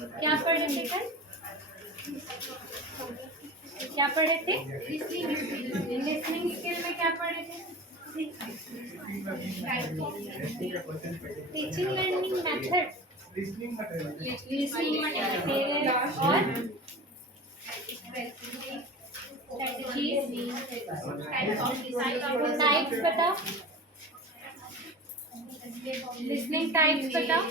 क्या पढ़े थे कल? क्या पढ़े थे? लिसनिंग स्किल में क्या पढ़े थे? Teaching learning method, listening material और टाइप्स बताओ, लिसनिंग टाइप्स बताओ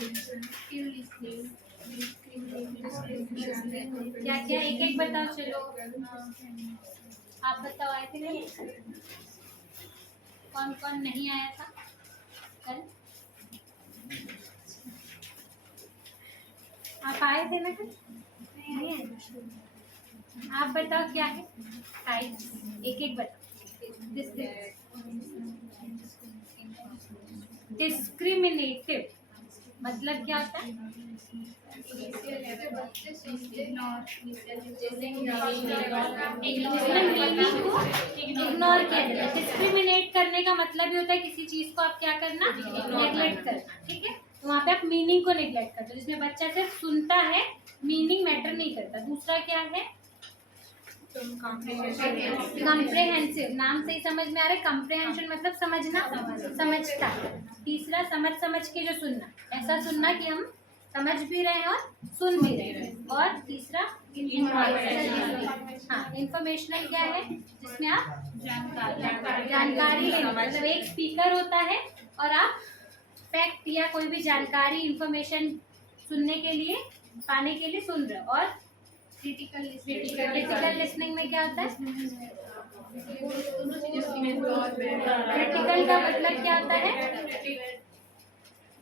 क्या क्या, एक एक बताओ। चलो आप बताओ, आए थे नहीं? कौन कौन नहीं आया था कल? आप आए थे ना कल? नहीं आए? आप बताओ क्या है टाइप्स, एक एक बताओ। डिस्क्रिमिनेटिव मतलब क्या होता है? इग्नोर किया। डिस्क्रिमिनेट करने का मतलब ये होता है किसी चीज को आप क्या करना, नेग्लेक्ट करना, ठीक है। तो वहाँ पे आप मीनिंग को नेग्लेक्ट करते हो, जिसमें बच्चा सिर्फ सुनता है, मीनिंग मैटर नहीं करता। दूसरा क्या है? कम्प्रेहेंसिव, नाम से ही समझ में आ रहा है, कम्प्रेहेंशन मतलब समझना, समझता। तीसरा समझ समझ के जो सुनना, ऐसा सुनना कि हम समझ भी रहे हैं और सुन भी रहे हैं। और तीसरा हाँ, इंफॉर्मेशनल क्या है, जिसमें आप जानकारी लेना, मतलब एक स्पीकर होता है और आप फैक्ट या कोई भी जानकारी, इंफॉर्मेशन सुनने के लिए, पाने के लिए सुन रहे हो। और क्रिटिकल लिसनिंग में क्या होता है? क्रिटिकल का मतलब क्या होता है?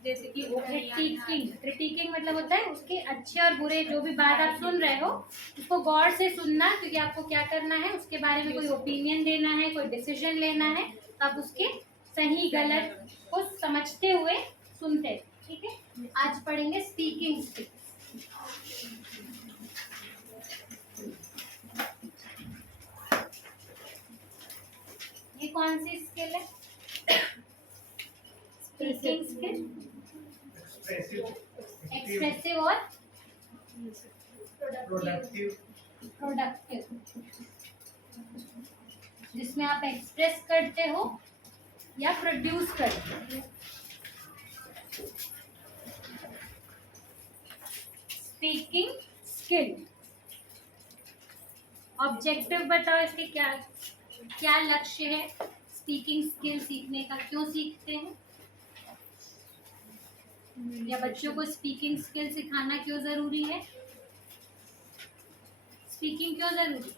जैसे कि क्रिटिकिंग मतलब होता है उसके अच्छे और बुरे, जो भी बात आप सुन रहे हो उसको गौर से सुनना, क्योंकि आपको क्या करना है, उसके बारे में कोई ओपिनियन देना है, कोई डिसीजन लेना है, तो आप उसके सही गलत को समझते हुए सुनते हैं, ठीक है। आज पढ़ेंगे स्पीकिंग स्किल। ये कौन सी स्किल है? स्पीकिंग स्किल, एक्सप्रेसिव और प्रोडक्टिव, जिसमें आप एक्सप्रेस करते हो या प्रोड्यूस करते हो। स्पीकिंग स्किल, ऑब्जेक्टिव बताओ इसके, क्या क्या लक्ष्य है स्पीकिंग स्किल सीखने का, क्यों सीखते हैं, या बच्चों को स्पीकिंग स्किल सिखाना क्यों जरूरी है? स्पीकिंग क्यों जरूरी है?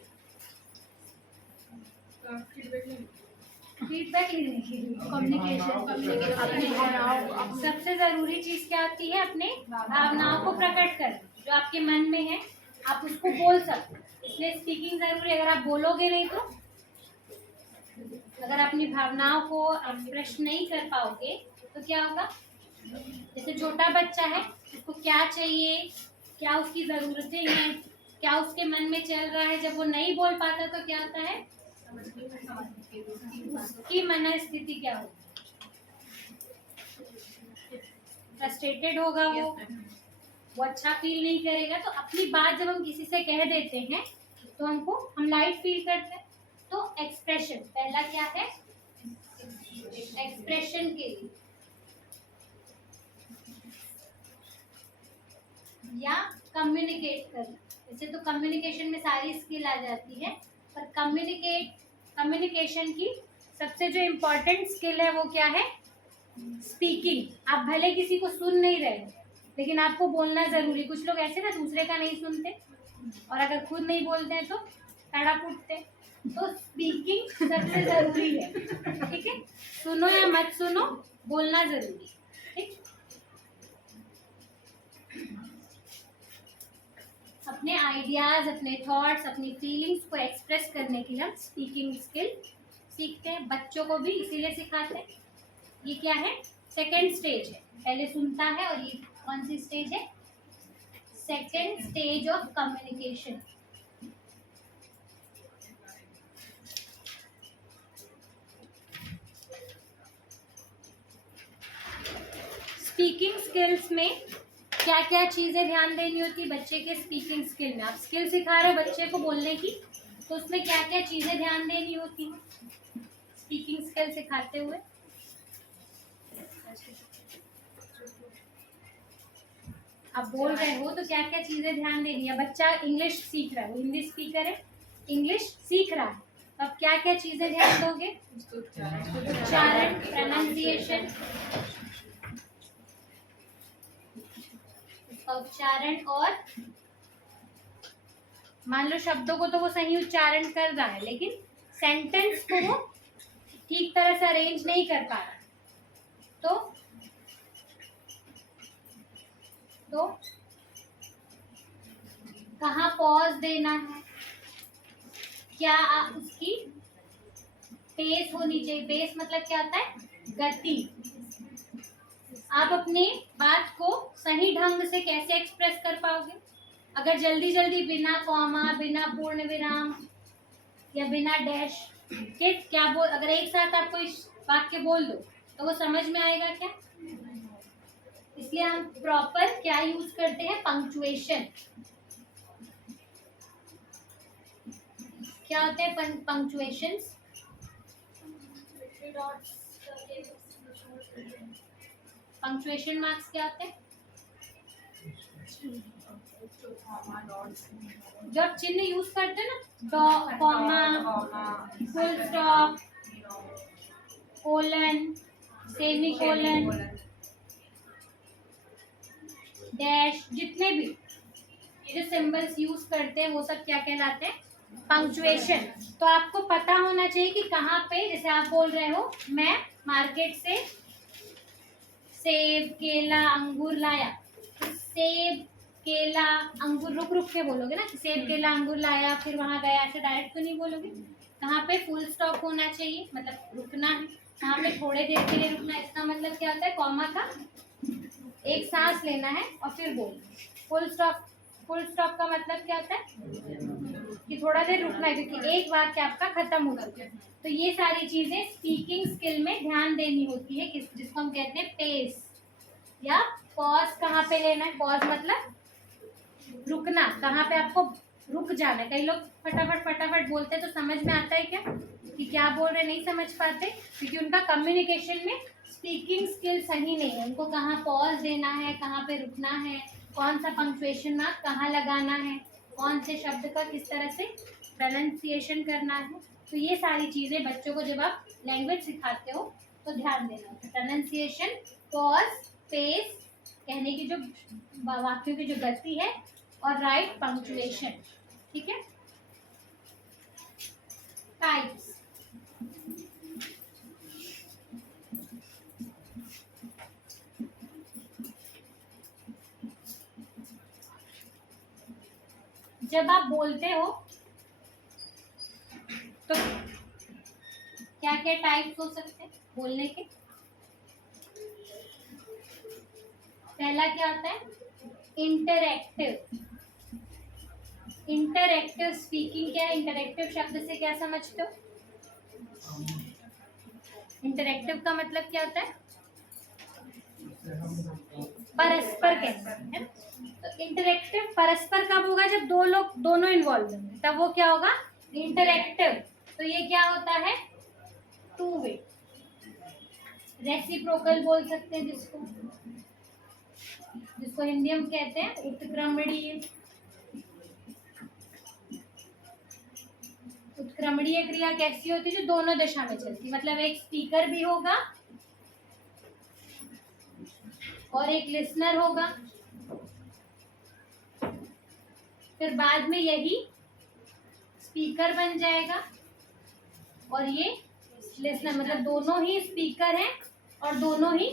फीडबैक लेने के लिए, कम्युनिकेशन। सबसे जरूरी चीज क्या होती है? अपने भावनाओं को प्रकट कर, जो आपके मन में है आप उसको बोल सकते, इसलिए स्पीकिंग जरूरी है। अगर आप बोलोगे नहीं तो, अगर अपनी भावनाओं को एक्सप्रेस नहीं कर पाओगे तो क्या होगा? जैसे छोटा बच्चा है, उसको क्या चाहिए, क्या उसकी जरूरतें हैं, क्या उसके मन में चल रहा है, जब वो नहीं बोल पाता तो क्या होता है? उसकी मनस्थिति क्या होगी? फ्रस्ट्रेटेड होगा, वो अच्छा फील नहीं करेगा। तो अपनी बात जब हम किसी से कह देते हैं तो हम लाइट फील करते हैं। तो एक्सप्रेशन पहला क्या है? एक्सप्रेशन के लिए या कम्युनिकेट करना। वैसे तो कम्युनिकेशन में सारी स्किल आ जाती है, पर कम्युनिकेशन की सबसे जो इम्पोर्टेंट स्किल है वो क्या है? स्पीकिंग। आप भले किसी को सुन नहीं रहे लेकिन आपको बोलना जरूरी। कुछ लोग ऐसे ना दूसरे का नहीं सुनते और अगर खुद नहीं बोलते हैं तो तड़ा फूटते। तो स्पीकिंग सबसे जरूरी है, ठीक है। सुनो या मत सुनो, बोलना जरूरी है, ठीक। अपने आइडियाज, अपने थॉट्स, अपनी फीलिंग्स को एक्सप्रेस करने के लिए हम स्पीकिंग स्किल सीखते हैं। बच्चों को भी इसीलिए सिखाते हैं। ये क्या है? सेकेंड स्टेज है। पहले सुनता है और ये कौन सी स्टेज है? Second stage of communication. Speaking skills में क्या क्या चीजें ध्यान देनी होती है बच्चे के स्पीकिंग स्किल में। आप स्किल सिखा रहे हो बच्चे को बोलने की, तो उसमें क्या क्या चीजें ध्यान देनी होती है स्पीकिंग स्किल सिखाते हुए। आप बोल रहे हो तो क्या क्या चीजें ध्यान देनी है। बच्चा इंग्लिश सीख रहा है, वो हिंदी स्पीकर है, इंग्लिश सीख रहा है, तो आप क्या क्या चीजें ध्यान दोगे। उच्चारण, प्रोनाउंसिएशन, उच्चारण, और मान लो शब्दों को तो वो सही उच्चारण कर रहा है लेकिन सेंटेंस को वो ठीक तरह से अरेंज नहीं कर पा रहा, तो कहाँ पॉज देना है, क्या उसकी पेस होनी चाहिए। पेस मतलब क्या होता है, गति। आप अपनी बात को सही ढंग से कैसे एक्सप्रेस कर पाओगे। अगर जल्दी जल्दी बिना कॉमा, बिना पूर्ण विराम या बिना डैश के क्या बोल, अगर एक साथ आप कोई वाक्य बोल दो तो वो समझ में आएगा क्या। इसलिए हम प्रॉपर क्या यूज करते हैं, पंक्चुएशन। क्या होते हैं पंक्चुएशंस। पंक्चुएशन मार्क्स क्या होते हैं, जो आप चिन्ह यूज करते हैं ना, comma, full stop, colon, semi colon, dash, जितने भी ये जो सिंबल्स यूज करते हैं वो सब क्या कहलाते हैं, पंक्चुएशन। तो आपको पता होना चाहिए कि कहाँ पे, जैसे आप बोल रहे हो मैं मार्केट से सेब, केला, अंगूर लाया, सेब, केला, अंगूर रुक रुक के बोलोगे ना, सेब, केला, अंगूर लाया, फिर वहां गया, ऐसे डायरेक्ट तो नहीं बोलोगे। कहाँ पे फुल स्टॉप होना चाहिए, मतलब रुकना है, कहाँ पे थोड़े देर के लिए रुकना है। इसका मतलब क्या होता है, कॉमा का एक सांस लेना है और फिर बोलना। फुल स्टॉप, फुल स्टॉप का मतलब क्या होता है कि थोड़ा देर रुकना है, क्योंकि एक वाक्य आपका खत्म हो चुका है। तो ये सारी चीजें स्पीकिंग स्किल में ध्यान देनी होती है, जिसको हम कहते हैं पेस या पॉज। कहाँ पे लेना है, पॉज मतलब रुकना, कहाँ पे आपको रुक जाना है। कई लोग फटाफट फटाफट बोलते हैं तो समझ में आता है क्या कि क्या बोल रहे, नहीं समझ पाते, क्योंकि उनका कम्युनिकेशन में स्पीकिंग स्किल सही नहीं है। उनको कहाँ पॉज देना है, कहाँ पे रुकना है, कौन सा पंक्चुएशन मार्क कहाँ लगाना है, कौन से शब्द का किस तरह से प्रोनाउंसिएशन करना है। तो ये सारी चीज़ें बच्चों को जब आप लैंग्वेज सिखाते हो तो ध्यान देना। प्रोनाउंसिएशन, पॉज, पेस, कहने की जो वाक्यों की जो गति है, और राइट पंक्चुएशन। ठीक है। टाइप्स, जब आप बोलते हो तो क्या क्या टाइप्स हो सकते हैं बोलने के। पहला क्या होता है, इंटरएक्टिव। इंटरएक्टिव स्पीकिंग क्या है, इंटरएक्टिव शब्द से क्या समझते हो। इंटरएक्टिव का मतलब क्या होता है, परस्पर कहते हैं। तो इंटरएक्टिव परस्पर कब होगा, जब दो लोग दोनों इन्वॉल्व होंगे, तब वो क्या होगा, इंटरएक्टिव। तो ये क्या होता है, टू वे। रेसिप्रोकल बोल सकते हैं जिसको हिंदी हम कहते हैं उत्क्रमणीय। उत्क्रमणीय क्रिया कैसी होती है, जो दोनों दिशा में चलती, मतलब एक स्पीकर भी होगा और एक लिसनर होगा, फिर बाद में यही स्पीकर बन जाएगा और ये लिसनर, मतलब दोनों ही स्पीकर हैं और दोनों ही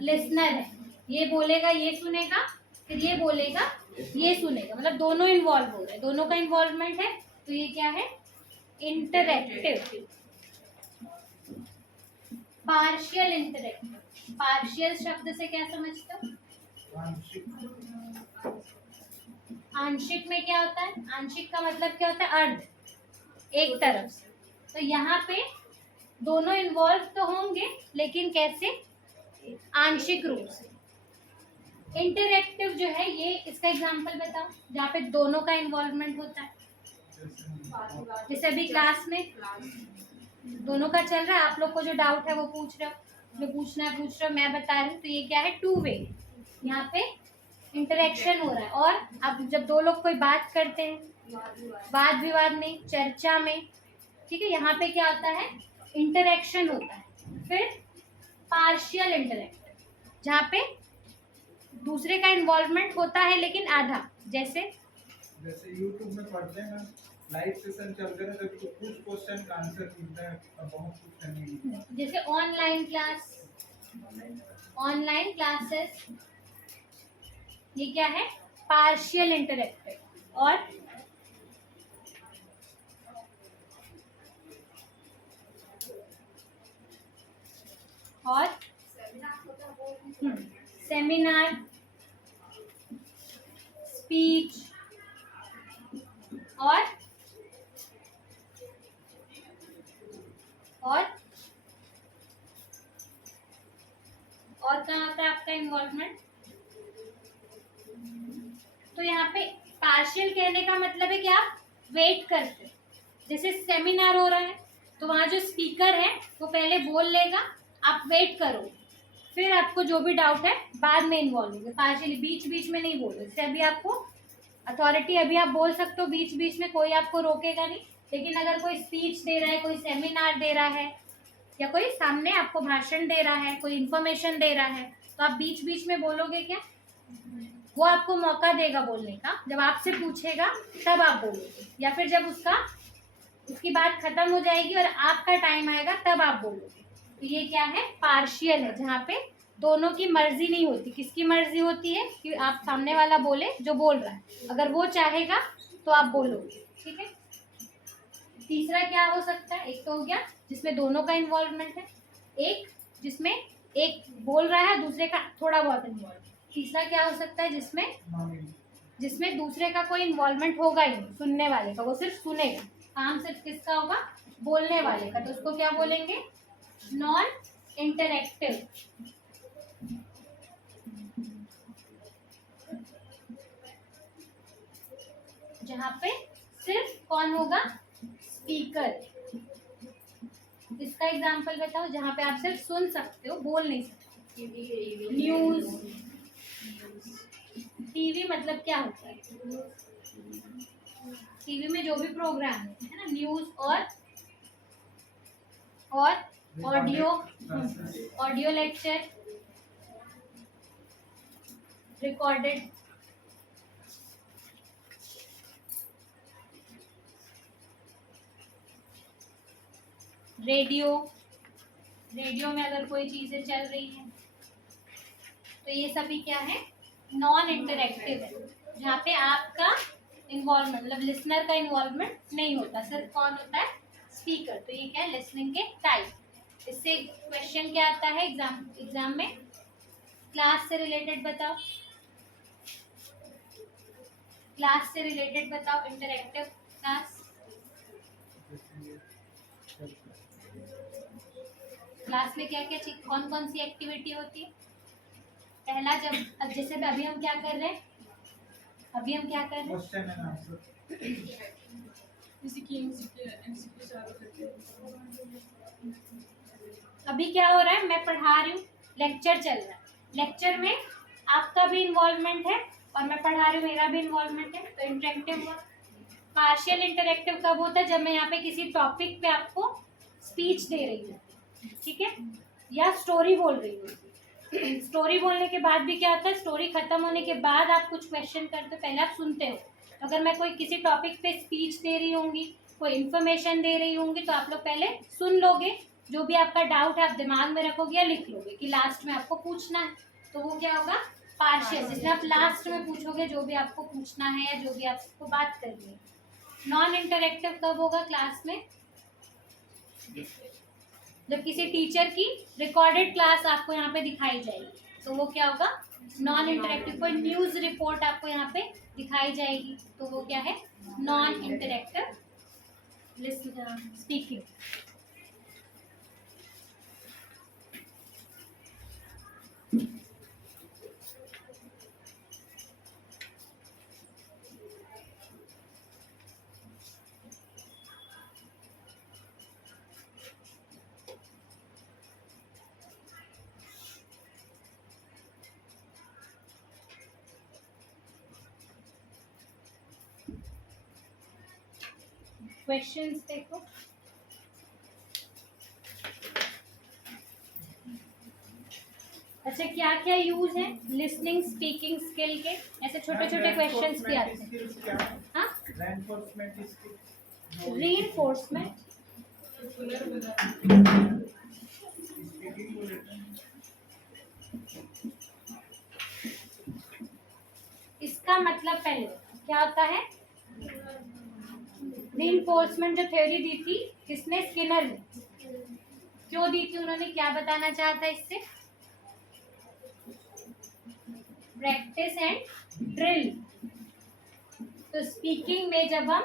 लिसनर है। ये बोलेगा ये सुनेगा, फिर ये बोलेगा ये सुनेगा, मतलब दोनों इन्वॉल्व हो रहे हैं, दोनों का इन्वॉल्वमेंट है। तो ये क्या है, इंटरएक्टिव। पार्शियल इंटरएक्टिव, पार्शियल शब्द से क्या समझते हो, आंशिक में क्या होता है, आंशिक का मतलब क्या होता है, अर्ध, एक तरफ से। तो यहाँ पे दोनों इन्वॉल्व तो होंगे लेकिन कैसे, आंशिक रूप से। इंटरेक्टिव जो है ये इसका एग्जांपल बताओ जहाँ पे दोनों का इन्वॉल्वमेंट होता है। जैसे अभी क्लास में दोनों का चल रहा है, आप लोग को जो डाउट है वो पूछ रहे हो, जो पूछना है पूछ रहे हो, मैं बता रही हूँ, तो ये क्या है, टू वे, यहाँ पे इंटरेक्शन हो रहा है। और अब जब दो लोग कोई बात करते हैं वाद विवाद में, चर्चा में, ठीक है, यहाँ पे क्या होता है, इंटरेक्शन होता है। फिर पार्शियल इंटरेक्टिव, जहाँ पे दूसरे का इन्वॉल्वमेंट होता है लेकिन आधा, जैसे यूट्यूब में पढ़ते हैं ना, लाइव सेशन चलते हैं तो कुछ क्वेश्चन का आंसर मिलता है, बहुत कुछ नहीं। जैसे ऑनलाइन क्लास, ऑनलाइन क्लासेस, ये क्या है, पार्शियल इंटरेक्टिव। और सेमिनार, स्पीच, और कहाँ आता है आपका इन्वॉल्वमेंट। तो यहाँ पे पार्शियल कहने का मतलब है कि आप वेट करते, जैसे सेमिनार हो रहा है तो वहाँ जो स्पीकर है वो पहले बोल लेगा, आप वेट करो, फिर आपको जो भी डाउट है बाद में इन्वॉल्व होंगे। पार्शियली बीच बीच में नहीं बोलो, जैसे अभी आपको अथॉरिटी, अभी आप बोल सकते हो बीच बीच में, कोई आपको रोकेगा नहीं, लेकिन अगर कोई स्पीच दे रहा है, कोई सेमिनार दे रहा है, या कोई सामने आपको भाषण दे रहा है, कोई इन्फॉर्मेशन दे रहा है, तो आप बीच बीच में बोलोगे क्या, वो आपको मौका देगा बोलने का, जब आपसे पूछेगा तब आप बोलोगे, या फिर जब उसकी बात खत्म हो जाएगी और आपका टाइम आएगा तब आप बोलोगे। तो ये क्या है, पार्शियल है, जहाँ पे दोनों की मर्जी नहीं होती। किसकी मर्जी होती है कि आप सामने वाला बोले जो बोल रहा है, अगर वो चाहेगा तो आप बोलोगे, ठीक है। तीसरा क्या हो सकता है, एक तो हो गया जिसमें दोनों का इन्वॉल्वमेंट है, एक जिसमें एक बोल रहा है दूसरे का थोड़ा बहुत इन्वॉल्व। तीसरा क्या हो सकता है जिसमें दूसरे का कोई इन्वॉल्वमेंट होगा ही नहीं, सुनने वाले का, वो सिर्फ सुनेगा, काम सिर्फ किसका होगा, बोलने वाले का, तो उसको क्या बोलेंगे, नॉन इंटरेक्टिव। जहाँ पे सिर्फ कौन होगा, स्पीकर। इसका एग्जांपल बताओ जहाँ पे आप सिर्फ सुन सकते हो, बोल नहीं सकते। न्यूज, टीवी मतलब क्या होता है, टीवी में जो भी प्रोग्राम है ना, न्यूज और ऑडियो लेक्चर, रिकॉर्डेड, रेडियो में अगर कोई चीजें चल रही हैं, तो ये सभी क्या है, नॉन इंटरेक्टिव है, जहाँ पे आपका इन्वॉल्वमेंट, मतलब लिसनर का इन्वॉल्वमेंट नहीं होता, सिर्फ कौन होता है, स्पीकर। तो ये क्या है, लिसनिंग के टाइप। इससे क्वेश्चन क्या आता है एग्जाम में, क्लास से रिलेटेड बताओ, क्लास से रिलेटेड बताओ, इंटरेक्टिव क्लास, क्लास में क्या क्या चीज, कौन कौन सी एक्टिविटी होती है। पहला, जब जैसे अभी हम क्या कर रहे हैं, अभी क्या हो रहा है, मैं पढ़ा रही हूँ, लेक्चर चल रहा है, लेक्चर में आपका भी इन्वॉल्वमेंट है और मैं पढ़ा रही हूँ, मेरा भी इन्वॉल्वमेंट है, तो इंटरेक्टिव हुआ। पार्शियल इंटरेक्टिव कब होता है, जब मैं यहाँ पे किसी टॉपिक पे आपको स्पीच दे रही हूँ, ठीक है, या स्टोरी बोल रही हूँ। स्टोरी बोलने के बाद भी क्या होता है, स्टोरी खत्म होने के बाद आप कुछ क्वेश्चन करते हो, पहले आप सुनते हो। तो अगर मैं कोई किसी टॉपिक पे स्पीच दे रही होंगी, कोई इन्फॉर्मेशन दे रही होंगी, तो आप लोग पहले सुन लोगे, जो भी आपका डाउट है आप दिमाग में रखोगे या लिख लोगे कि लास्ट में आपको पूछना है, तो वो क्या होगा, पार्शियल, जिसमें आप लास्ट में पूछोगे जो भी आपको पूछना है या जो भी आपको बात करनी है। नॉन इंटरेक्टिव कब होगा क्लास में, जब किसी टीचर की रिकॉर्डेड क्लास आपको यहाँ पे दिखाई जाएगी, तो वो क्या होगा, नॉन इंटरेक्टिव। कोई न्यूज रिपोर्ट आपको यहाँ पे दिखाई जाएगी, तो वो क्या है, नॉन इंटरेक्टिव स्पीकिंग। क्वेश्चंस देखो। अच्छा, क्या क्या यूज है लिसनिंग स्पीकिंग स्किल के? ऐसे छोटे छोटे क्वेश्चंस भी आते हैं। हाँ, रेनफोर्समेंट स्किल्स, रीइंफोर्समेंट, स्पीकिंग को लेते हैं। इसका मतलब पहले क्या होता है? रीइंफोर्समेंट जो थ्योरी दी थी किसने? स्किनर ने। क्यों दी थी उन्होंने? क्या बताना चाहता है इससे? Practice and drill. तो स्पीकिंग में जब हम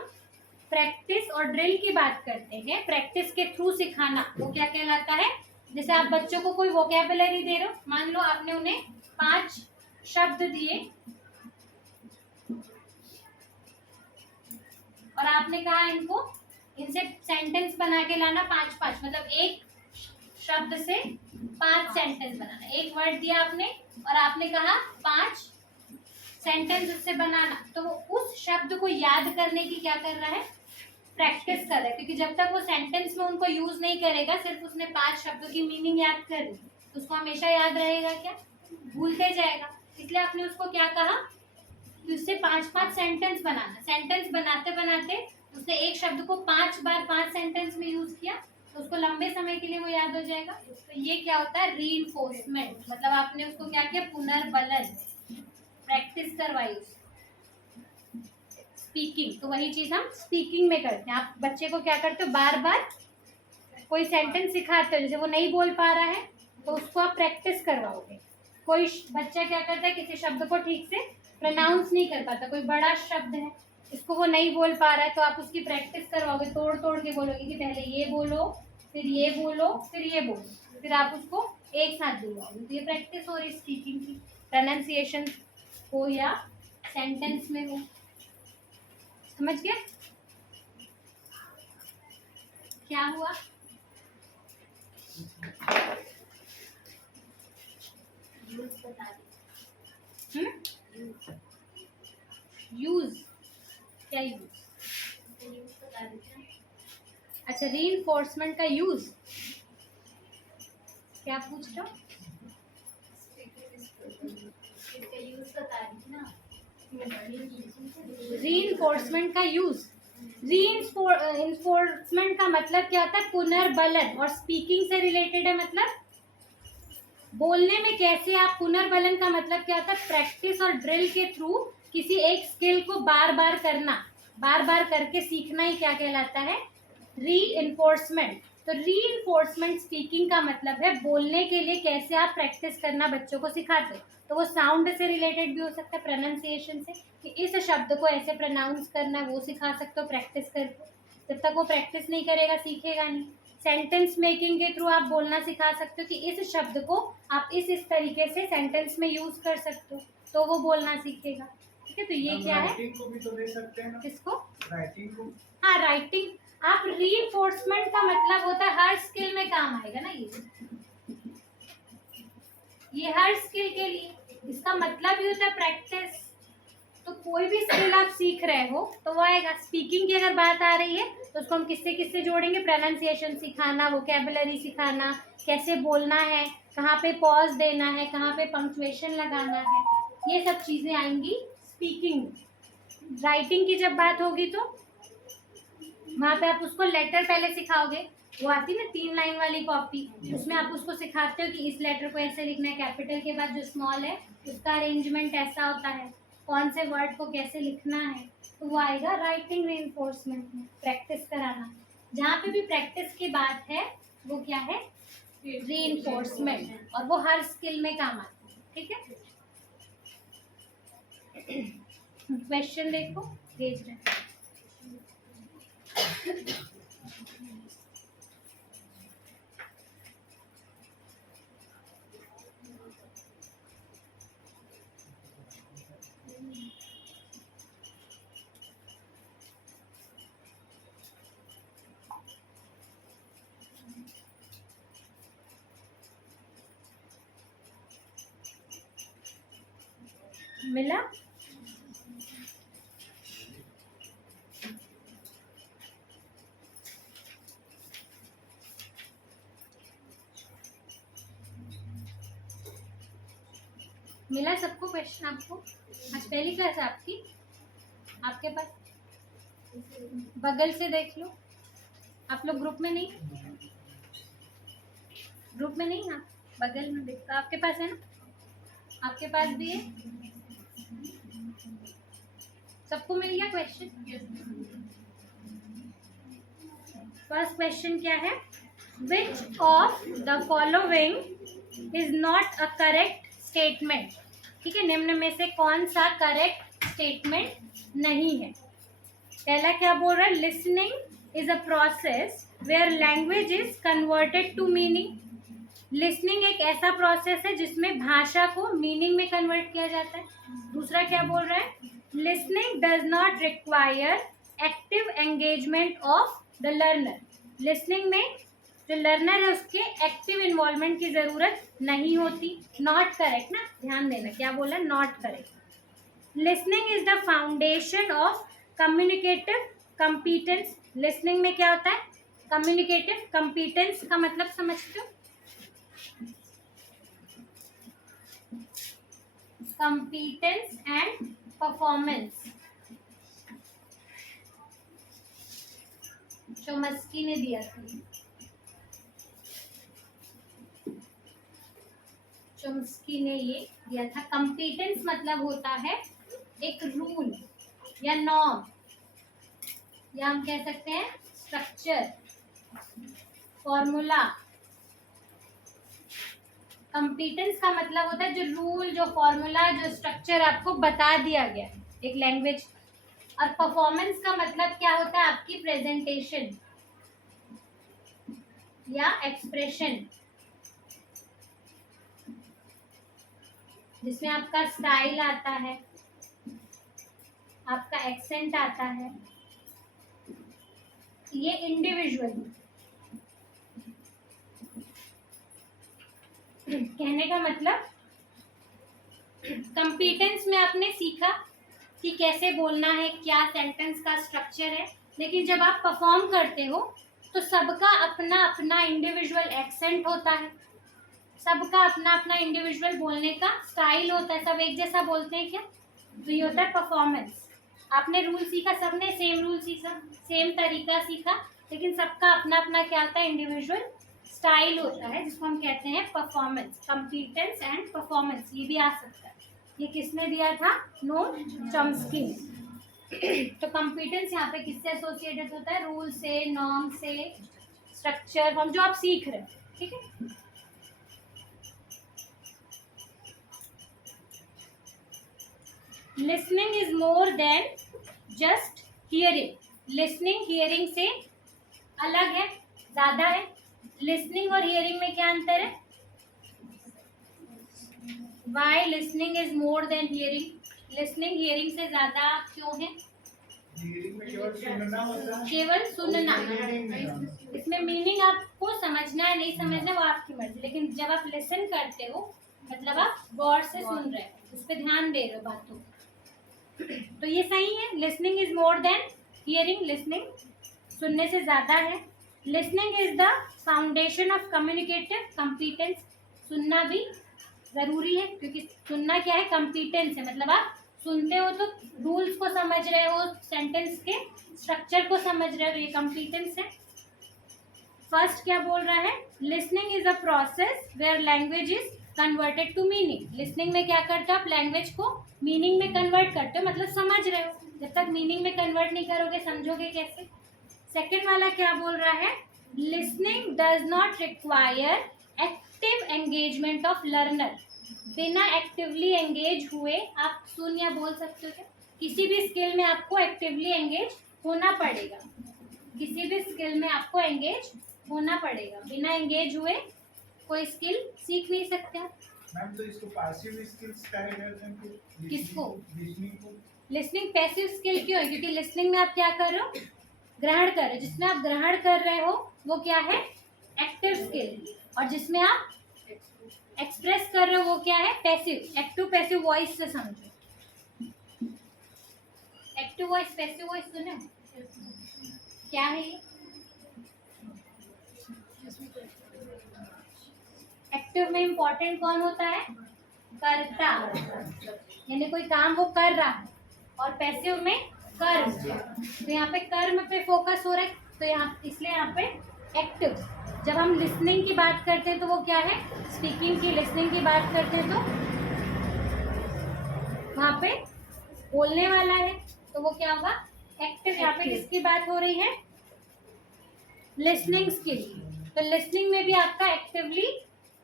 प्रैक्टिस और ड्रिल की बात करते हैं, प्रैक्टिस के थ्रू सिखाना, वो क्या कहलाता है? जैसे आप बच्चों को कोई वोकैबुलरी दे रहे हो, मान लो आपने उन्हें 5 शब्द दिए और आपने कहा इनसे सेंटेंस बना के लाना 5-5, मतलब एक शब्द से 5 सेंटेंस बनाना। एक वर्ड दिया आपने और आपने कहा 5 सेंटेंस उससे बनाना, तो वो उस शब्द को याद करने की क्या कर रहा है? प्रैक्टिस कर रहा है। क्योंकि जब तक वो सेंटेंस में उनको यूज नहीं करेगा, सिर्फ उसने 5 शब्दों की मीनिंग याद कर ली, तो उसको हमेशा याद रहेगा क्या? भूलते जाएगा। इसलिए आपने उसको क्या कहा कि उससे 5-5 सेंटेंस बनाना। सेंटेंस बनाते बनाते उसने एक शब्द को 5 बार 5 सेंटेंस में यूज किया, तो उसको लंबे समय के लिए वो याद हो जाएगा। तो ये क्या होता है? रीइंफोर्समेंट। मतलब आपने उसको क्या किया? पुनर्बलन, प्रैक्टिस करवाई। स्पीकिंग, तो वही चीज हम स्पीकिंग में करते हैं। आप बच्चे को क्या करते हो? बार बार कोई सेंटेंस सिखाते हो, जैसे वो नहीं बोल पा रहा है तो उसको आप प्रैक्टिस करवाओगे। कोई बच्चा क्या करता है? किसी शब्द को ठीक से प्रोनाउंस नहीं कर पाता, कोई बड़ा शब्द है, इसको वो नहीं बोल पा रहा है, तो आप उसकी प्रैक्टिस करवाओगे, तोड़ तोड़ के बोलोगे कि पहले ये बोलो, फिर ये बोलो, फिर ये बोलो, फिर आप उसको एक साथ बोलोगे। तो ये प्रैक्टिस हो रही स्पीकिंग की, प्रोनाउंसिएशन हो या सेंटेंस में हो। समझ गया क्या हुआ? यूज क्या? यूज, अच्छा, रीइंफोर्समेंट का यूज क्या पूछ रहे हो? रीइंफोर्समेंट का यूज, रीइंफोर्समेंट का मतलब क्या होता है? पुनर्बलन। और स्पीकिंग से रिलेटेड है, मतलब बोलने में कैसे आप पुनर्बलन का मतलब क्या होता है? प्रैक्टिस और ड्रिल के थ्रू किसी एक स्किल को बार बार करना, बार बार करके सीखना ही क्या कहलाता है? रीइंफोर्समेंट। तो रीइंफोर्समेंट स्पीकिंग का मतलब है बोलने के लिए कैसे आप प्रैक्टिस करना बच्चों को सिखाते हो। तो वो साउंड से रिलेटेड भी हो सकता है, प्रोनाउंसिएशन से, कि इस शब्द को ऐसे प्रोनाउंस करना है, वो सिखा सकते हो प्रैक्टिस करके। जब तक वो प्रैक्टिस नहीं करेगा सीखेगा नहीं। सेंटेंस मेकिंग के थ्रू आप बोलना सिखा सकते हो कि इस शब्द को आप इस तरीके से सेंटेंस में यूज कर सकते हो, तो वो बोलना सीखेगा। ठीक है, तो ये क्या है? राइटिंग को भी तो दे सकते हैं ना। किसको? राइटिंग को। हाँ, राइटिंग। आप रीइंफोर्समेंट का मतलब होता है हर स्किल में काम आएगा ना, ये हर स्किल के लिए। इसका मतलब ही होता है प्रैक्टिस। तो कोई भी स्किल आप सीख रहे हो तो वो आएगा। स्पीकिंग की अगर बात आ रही है तो उसको हम किससे किससे जोड़ेंगे? प्रोनाउंसिएशन सिखाना, वोकैबुलरी सिखाना, कैसे बोलना है, कहाँ पे पॉज देना है, कहाँ पे पंक्चुएशन लगाना है, ये सब चीज़ें आएंगी स्पीकिंग। राइटिंग की जब बात होगी तो वहाँ पे आप उसको लेटर पहले सिखाओगे। वो आती है ना 3 लाइन वाली कॉपी, उसमें आप उसको सिखाते हो कि इस लेटर को ऐसे लिखना है, कैपिटल के बाद जो स्मॉल है उसका अरेंजमेंट ऐसा होता है, कौन से वर्ड को कैसे लिखना है। तो वो आएगा राइटिंग रीइंफोर्समेंट में, प्रैक्टिस कराना। जहाँ पे भी प्रैक्टिस की बात है वो क्या है? रीइंफोर्समेंट। और वो हर स्किल में काम आता है। ठीक है, क्वेश्चन देखो, भेज रहे हैं। मिला? मिला सबको क्वेश्चन? आपको आज पहली क्लास है आपकी? आपके पास बगल से देख लो। आप लोग ग्रुप में नहीं? ग्रुप में नहीं ना, बगल में देखो। आपके पास है ना? आपके पास भी है? सबको मिल गया क्वेश्चन? फर्स्ट क्वेश्चन क्या है? विच of the following is not a correct statement? ठीक है, निम्न में से कौन सा करेक्ट स्टेटमेंट नहीं है? पहला क्या बोल रहा है? Listening is a process where language is converted to meaning. Listening एक ऐसा प्रोसेस है जिसमें भाषा को मीनिंग में कन्वर्ट किया जाता है। दूसरा क्या बोल रहा है? Listening does not require active engagement of the learner. Listening में जो लर्नर है उसके एक्टिव इन्वॉल्वमेंट की जरूरत नहीं होती। नॉट करेक्ट ना, ध्यान देना क्या बोला, not correct. Listening is the foundation of communicative कंपीटेंस। Listening में क्या होता है? कम्युनिकेटिव कंपीटेंस का मतलब समझते हो? कंपीटेंस एंड परफॉर्मेंस। चोम्स्की ने दिया था, चोम्स्की ने ये दिया था। कंपीटेंस मतलब होता है एक रूल या नॉर्म, या हम कह सकते हैं स्ट्रक्चर, फॉर्मूला। कंपीटेंस का मतलब होता है जो रूल, जो फॉर्मूला, जो स्ट्रक्चर आपको बता दिया गया एक लैंग्वेज। और परफॉर्मेंस का मतलब क्या होता है? आपकी प्रेजेंटेशन या एक्सप्रेशन, जिसमें आपका स्टाइल आता है, आपका एक्सेंट आता है। ये इंडिविजुअल, कहने का मतलब कंपीटेंस में आपने सीखा कि कैसे बोलना है, क्या सेंटेंस का स्ट्रक्चर है, लेकिन जब आप परफॉर्म करते हो तो सबका अपना अपना इंडिविजुअल एक्सेंट होता है, सबका अपना अपना इंडिविजुअल बोलने का स्टाइल होता है। सब एक जैसा बोलते हैं क्या? तो ये होता है परफॉर्मेंस। आपने रूल सीखा, सबने सेम रूल सीखा, सेम तरीका सीखा, लेकिन सबका अपना अपना क्या होता है? इंडिविजुअल स्टाइल होता है, जिसको हम कहते हैं परफॉर्मेंस। कंपीटेंस एंड परफॉर्मेंस, ये भी आ सकता है। ये किसने दिया था? नोम चॉम्स्की ने। तो कंपीटेंस यहाँ पे किससे एसोसिएटेड होता है? रूल से, नॉर्म से, स्ट्रक्चर, हम जो आप सीख रहे हैं। ठीक है, listening is more then just hearing. Listening hearing से अलग है, ज्यादा है। लिसनिंग और हियरिंग में क्या अंतर है? Why listening is more than hearing? Listening hearing से ज्यादा क्यों है? रीडिंग में केवल सुनना होता है। केवल सुनना। रीडिंग में इसमें मीनिंग आपको समझना है नहीं समझना वो आपकी मर्जी, लेकिन जब आप लिसन करते हो मतलब आप गौर से सुन रहे हो, उस पर ध्यान दे रहे हो बातों को। तो ये सही है। Listening is more than hearing. Listening सुनने से ज्यादा है। Listening is the foundation of communicative कंपीटेंस। सुनना भी जरूरी है, क्योंकि सुनना क्या है? कंपीटेंस है, मतलब आप सुनते हो तो रूल्स को समझ रहे हो, सेंटेंस के स्ट्रक्चर को समझ रहे हो, ये कंपीटेंस है। फर्स्ट क्या बोल रहा है? Listening is a process where language is converted to meaning. Listening में क्या करते हो? आप लैंग्वेज को मीनिंग में कन्वर्ट करते हो, मतलब समझ रहे हो। जब तक मीनिंग में कन्वर्ट नहीं करोगे समझोगे कैसे? सेकेंड वाला क्या बोल रहा है? Listening does not require active engagement of learner. बिना एक्टिवली एंगेज हुए आप सुन या बोल सकते हो क्या? किसी भी स्किल में आपको एक्टिवली एंगेज होना पड़ेगा, किसी भी स्किल में आपको एंगेज होना पड़ेगा। बिना एंगेज हुए कोई स्किल सीख नहीं सकते आप। मैम तो इसको पैसिव स्किल्स कहा जाता है फिर? किसको? लिसनिंग को। लिसनिंग पैसिव स्किल क्यों है? क्योंकि लिसनिंग में आप क्या कर रहे हो? ग्रहण कर रहे हो। जिसमें आप ग्रहण कर रहे हो वो क्या है? Active skill. और जिसमें आप एक्सप्रेस कर रहे हो वो क्या है? पैसिव। एक्टिव पैसिव वॉइस से समझो। एक्टिव वॉइस, पैसिव वॉइस सुने हो? क्या है ये? एक्टिव में इंपॉर्टेंट कौन होता है? करता, यानी कोई काम वो कर रहा है, और पैसिव में कर्म। तो यहाँ पे कर्म पे फोकस हो रहा है, तो यहाँ इसलिए यहाँ पे एक्टिव। जब हम लिसनिंग की बात करते हैं तो वो क्या है, स्पीकिंग की। लिसनिंग की बात करते हैं तो वहाँ पे बोलने वाला है, तो वो क्या होगा, एक्टिव। यहाँ पे किसकी बात हो रही है, लिसनिंग स्किल। तो लिसनिंग में भी आपका एक्टिवली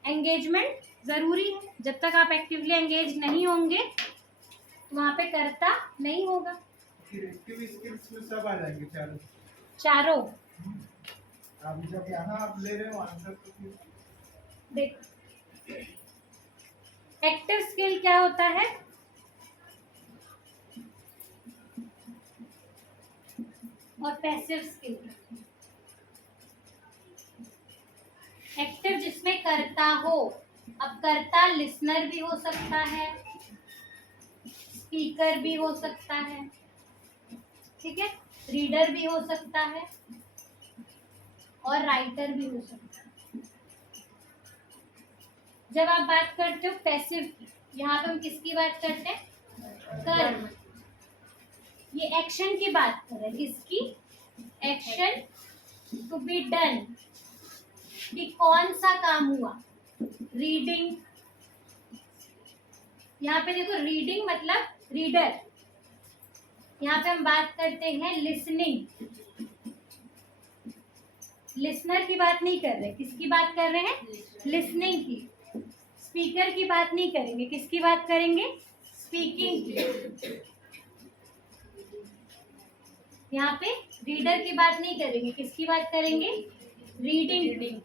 एंगेजमेंट जरूरी है। जब तक आप एक्टिवली एंगेज नहीं होंगे तो वहाँ पे करता नहीं होगा। फिर एक्टिव स्किल्स में सब आ जाएंगे चारों। चारों अब जब यहाँ आप ले रहे हो आंसर तो फिर देख, एक्टिव स्किल क्या होता है, और पैसिव स्किल। एक्टिव जिसमें करता हो, अब करता लिसनर भी हो सकता है, स्पीकर भी हो सकता है, ठीक है, रीडर भी हो सकता है, और राइटर भी हो सकता है। जब आप बात करते हो पैसिव की, यहाँ पे हम किसकी बात करते हैं, कर्म। ये एक्शन की बात कर रहे हैं, किसकी, एक्शन टू बी डन, कि कौन सा काम हुआ, रीडिंग। यहाँ पे देखो रीडिंग मतलब रीडर। यहाँ पे हम बात करते हैं लिसनिंग, लिसनर की बात नहीं कर रहे, किसकी बात कर रहे हैं, लिसनिंग की। स्पीकर की बात नहीं करेंगे, किसकी बात करेंगे, स्पीकिंग की। यहाँ पे रीडर की बात नहीं करेंगे, किसकी बात करेंगे, रीडिंग।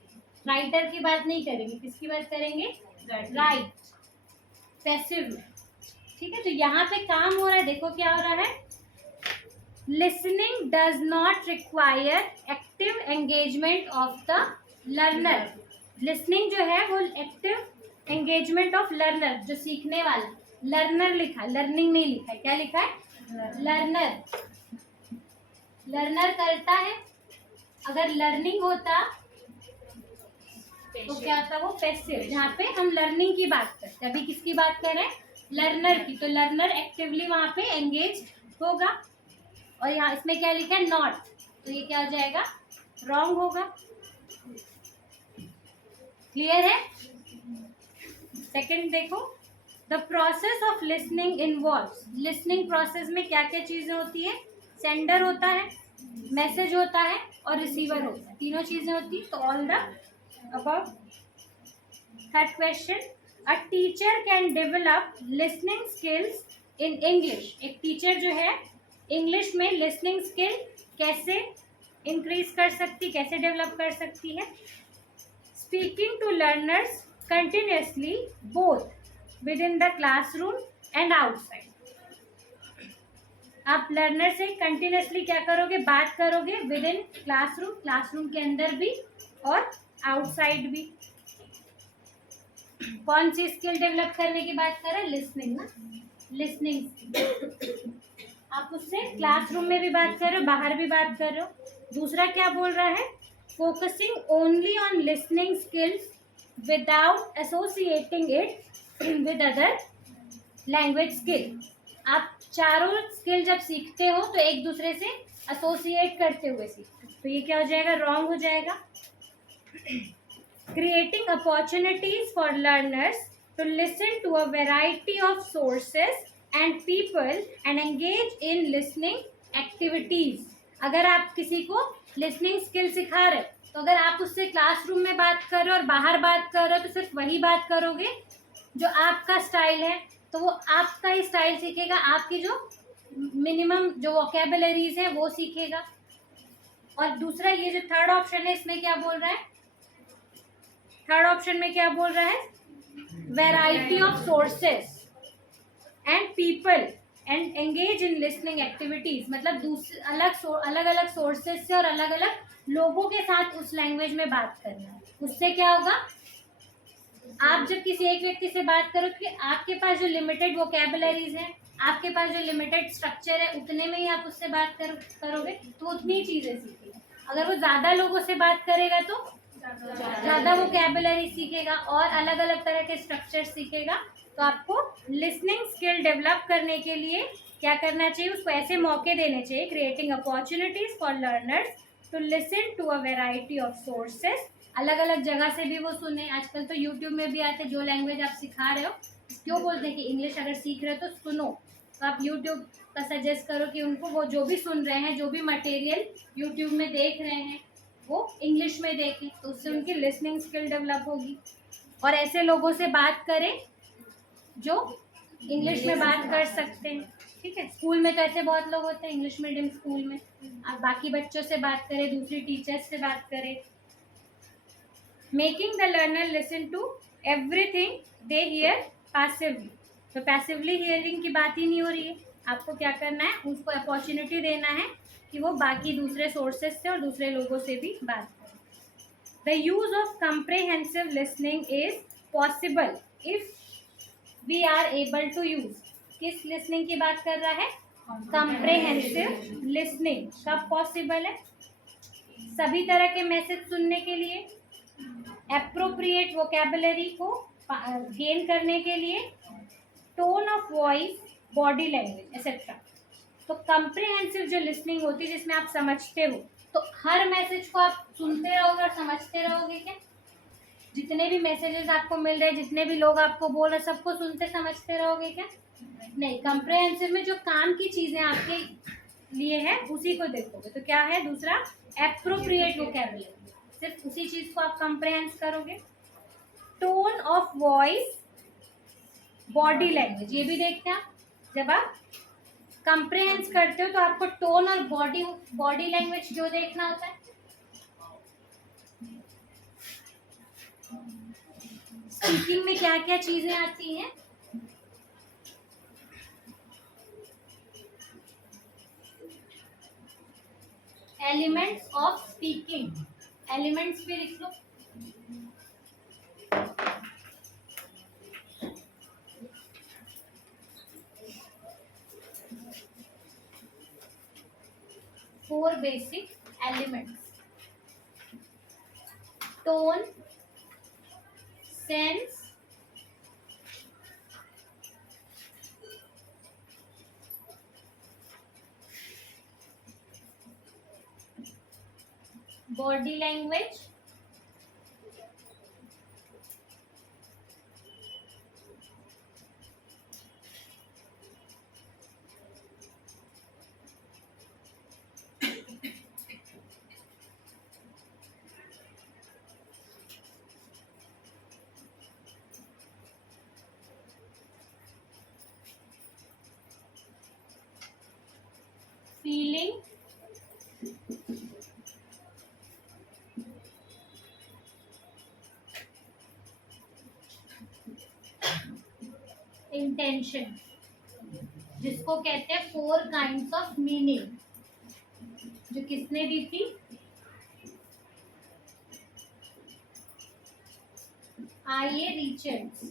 राइटर की बात नहीं करेंगे, किसकी बात करेंगे, राइट, पैसिव। ठीक है, तो यहाँ पे काम हो रहा है, देखो क्या हो रहा है, listening does not require active engagement of the learner. Listening जो है वो एक्टिव एंगेजमेंट ऑफ लर्नर, जो सीखने वाला, लर्नर लिखा है, लर्निंग नहीं लिखा है, क्या लिखा है, लर्नर। लर्नर करता है, अगर लर्निंग होता तो क्या होता, वो पैसिव। जहाँ पे हम लर्निंग की बात करते हैं, अभी किसकी बात कर रहे हैं, लर्नर की, तो लर्नर एक्टिवली वहाँ पे एंगेज होगा। और यहाँ इसमें क्या लिखा है, नॉट, तो ये क्या हो जाएगा, रॉन्ग होगा। क्लियर है। सेकंड देखो, the process of listening involves, listening process में क्या क्या चीजें होती है, सेंडर होता है, मैसेज होता है, और रिसीवर होता है, तीनों चीजें होती है। तो all the above. Third question, a teacher can develop listening skills in English. एक टीचर जो है इंग्लिश में लिसनिंग स्किल कैसे इंक्रीज कर सकती, कैसे डेवलप कर सकती है, speaking to learners continuously both within the classroom and outside. आप लर्नर से कंटिन्यूसली क्या करोगे, बात करोगे विद इन क्लासरूम, क्लासरूम के अंदर भी और आउटसाइड भी। कौन सी स्किल डेवलप करने की बात कर रहे हैं, लिसनिंग ना, लिसनिंग। आप उससे क्लासरूम में भी बात कर रहे हो, बाहर भी बात कर रहे हो। दूसरा क्या बोल रहा है, focusing only on listening skills without associating it with other language skill. आप चारों स्किल जब सीखते हो तो एक दूसरे से एसोसिएट करते हुए सीखते हो, तो ये क्या हो जाएगा, रॉन्ग हो जाएगा। creating opportunities for learners to listen to a variety of sources and people and engage in listening activities। अगर आप किसी को listening skill सिखा रहे, तो अगर आप उससे क्लासरूम में बात कर रहे हो और बाहर बात कर रहे हो, तो सिर्फ वही बात करोगे जो आपका स्टाइल है, तो वो आपका ही स्टाइल सीखेगा, आपकी जो मिनिमम जो वोकेबुलरीज है वो सीखेगा। और दूसरा ये जो थर्ड ऑप्शन है, इसमें क्या बोल रहा है, थर्ड ऑप्शन में क्या बोल रहा है, variety of sources and people and engage in listening activities. मतलब दूसरे अलग अलग सोर्सेस से और अलग अलग लोगों के साथ उस लैंग्वेज में बात करना है। उससे क्या होगा, आप जब किसी एक व्यक्ति से बात करो कि आपके पास जो लिमिटेड वोकेबुलरीज है, आपके पास जो लिमिटेड स्ट्रक्चर है, उतने में ही आप उससे बात करोगे तो उतनी चीजें सीखेगा। अगर वो ज्यादा लोगों से बात करेगा तो ज़्यादा वोकैबुलरी सीखेगा और अलग अलग तरह के स्ट्रक्चर सीखेगा। तो आपको लिसनिंग स्किल डेवलप करने के लिए क्या करना चाहिए, उसको ऐसे मौके देने चाहिए, creating opportunities for learners to listen to a variety of sources. अलग अलग जगह से भी वो सुने। आजकल तो यूट्यूब में भी आते, जो लैंग्वेज आप सिखा रहे हो, क्यों बोलते हैं कि इंग्लिश अगर सीख रहे हो तो सुनो, तो आप यूट्यूब का सजेस्ट करो कि उनको वो जो भी सुन रहे हैं, जो भी मटेरियल यूट्यूब में देख रहे हैं, वो इंग्लिश में देखें, तो उससे उनकी लिसनिंग स्किल डेवलप होगी। और ऐसे लोगों से बात करें जो इंग्लिश में बात कर सकते हैं, ठीक है। स्कूल में तो ऐसे बहुत लोग होते हैं, इंग्लिश मीडियम स्कूल में, आप बाकी बच्चों से बात करें, दूसरी टीचर्स से बात करें। Making the learner listen to everything they hear passively. तो पैसिवली हियरिंग की बात ही नहीं हो रही है, आपको क्या करना है, उसको अपॉर्चुनिटी देना है कि वो बाकी दूसरे सोर्सेज से और दूसरे लोगों से भी बात करें। The use of comprehensive listening is possible if we are able to use. किस लिसनिंग की बात कर रहा है, कंप्रेहेंसिव लिसनिंग। कब पॉसिबल है, सभी तरह के मैसेज सुनने के लिए, एप्रोप्रिएट वोकैबुलरी को गेन करने के लिए, tone of voice, body language etcetera. तो कंप्रिहेंसिव जो लिसनिंग होती है, जिसमें आप समझते हो, तो हर मैसेज को आप सुनते रहोगे और समझते रहोगे क्या, जितने भी मैसेजेस आपको मिल रहे हैं, जितने भी लोग आपको बोल रहे हैं, सबको सुनते समझते रहोगे क्या, नहीं। कंप्रिहेंसिव में जो काम की चीज़ें आपके लिए है उसी को देखोगे। तो क्या है दूसरा, एप्रोप्रिएट वोकैबुलरी, सिर्फ उसी चीज़ को आप कंप्रिहेंस करोगे। Tone of voice, body language, ये भी देखते हैं आप, जब आप कंप्रिहेंस करते हो तो आपको टोन और बॉडी लैंग्वेज जो देखना होता है। स्पीकिंग में क्या क्या चीजें आती हैं, एलिमेंट्स ऑफ स्पीकिंग, एलिमेंट्स भी लिख लो। Four basic elements, tone, sense, body language, feeling, intention, जिसको कहते हैं फोर काइंड्स ऑफ मीनिंग, जो किसने दी थी, आइए रिचर्ड्स।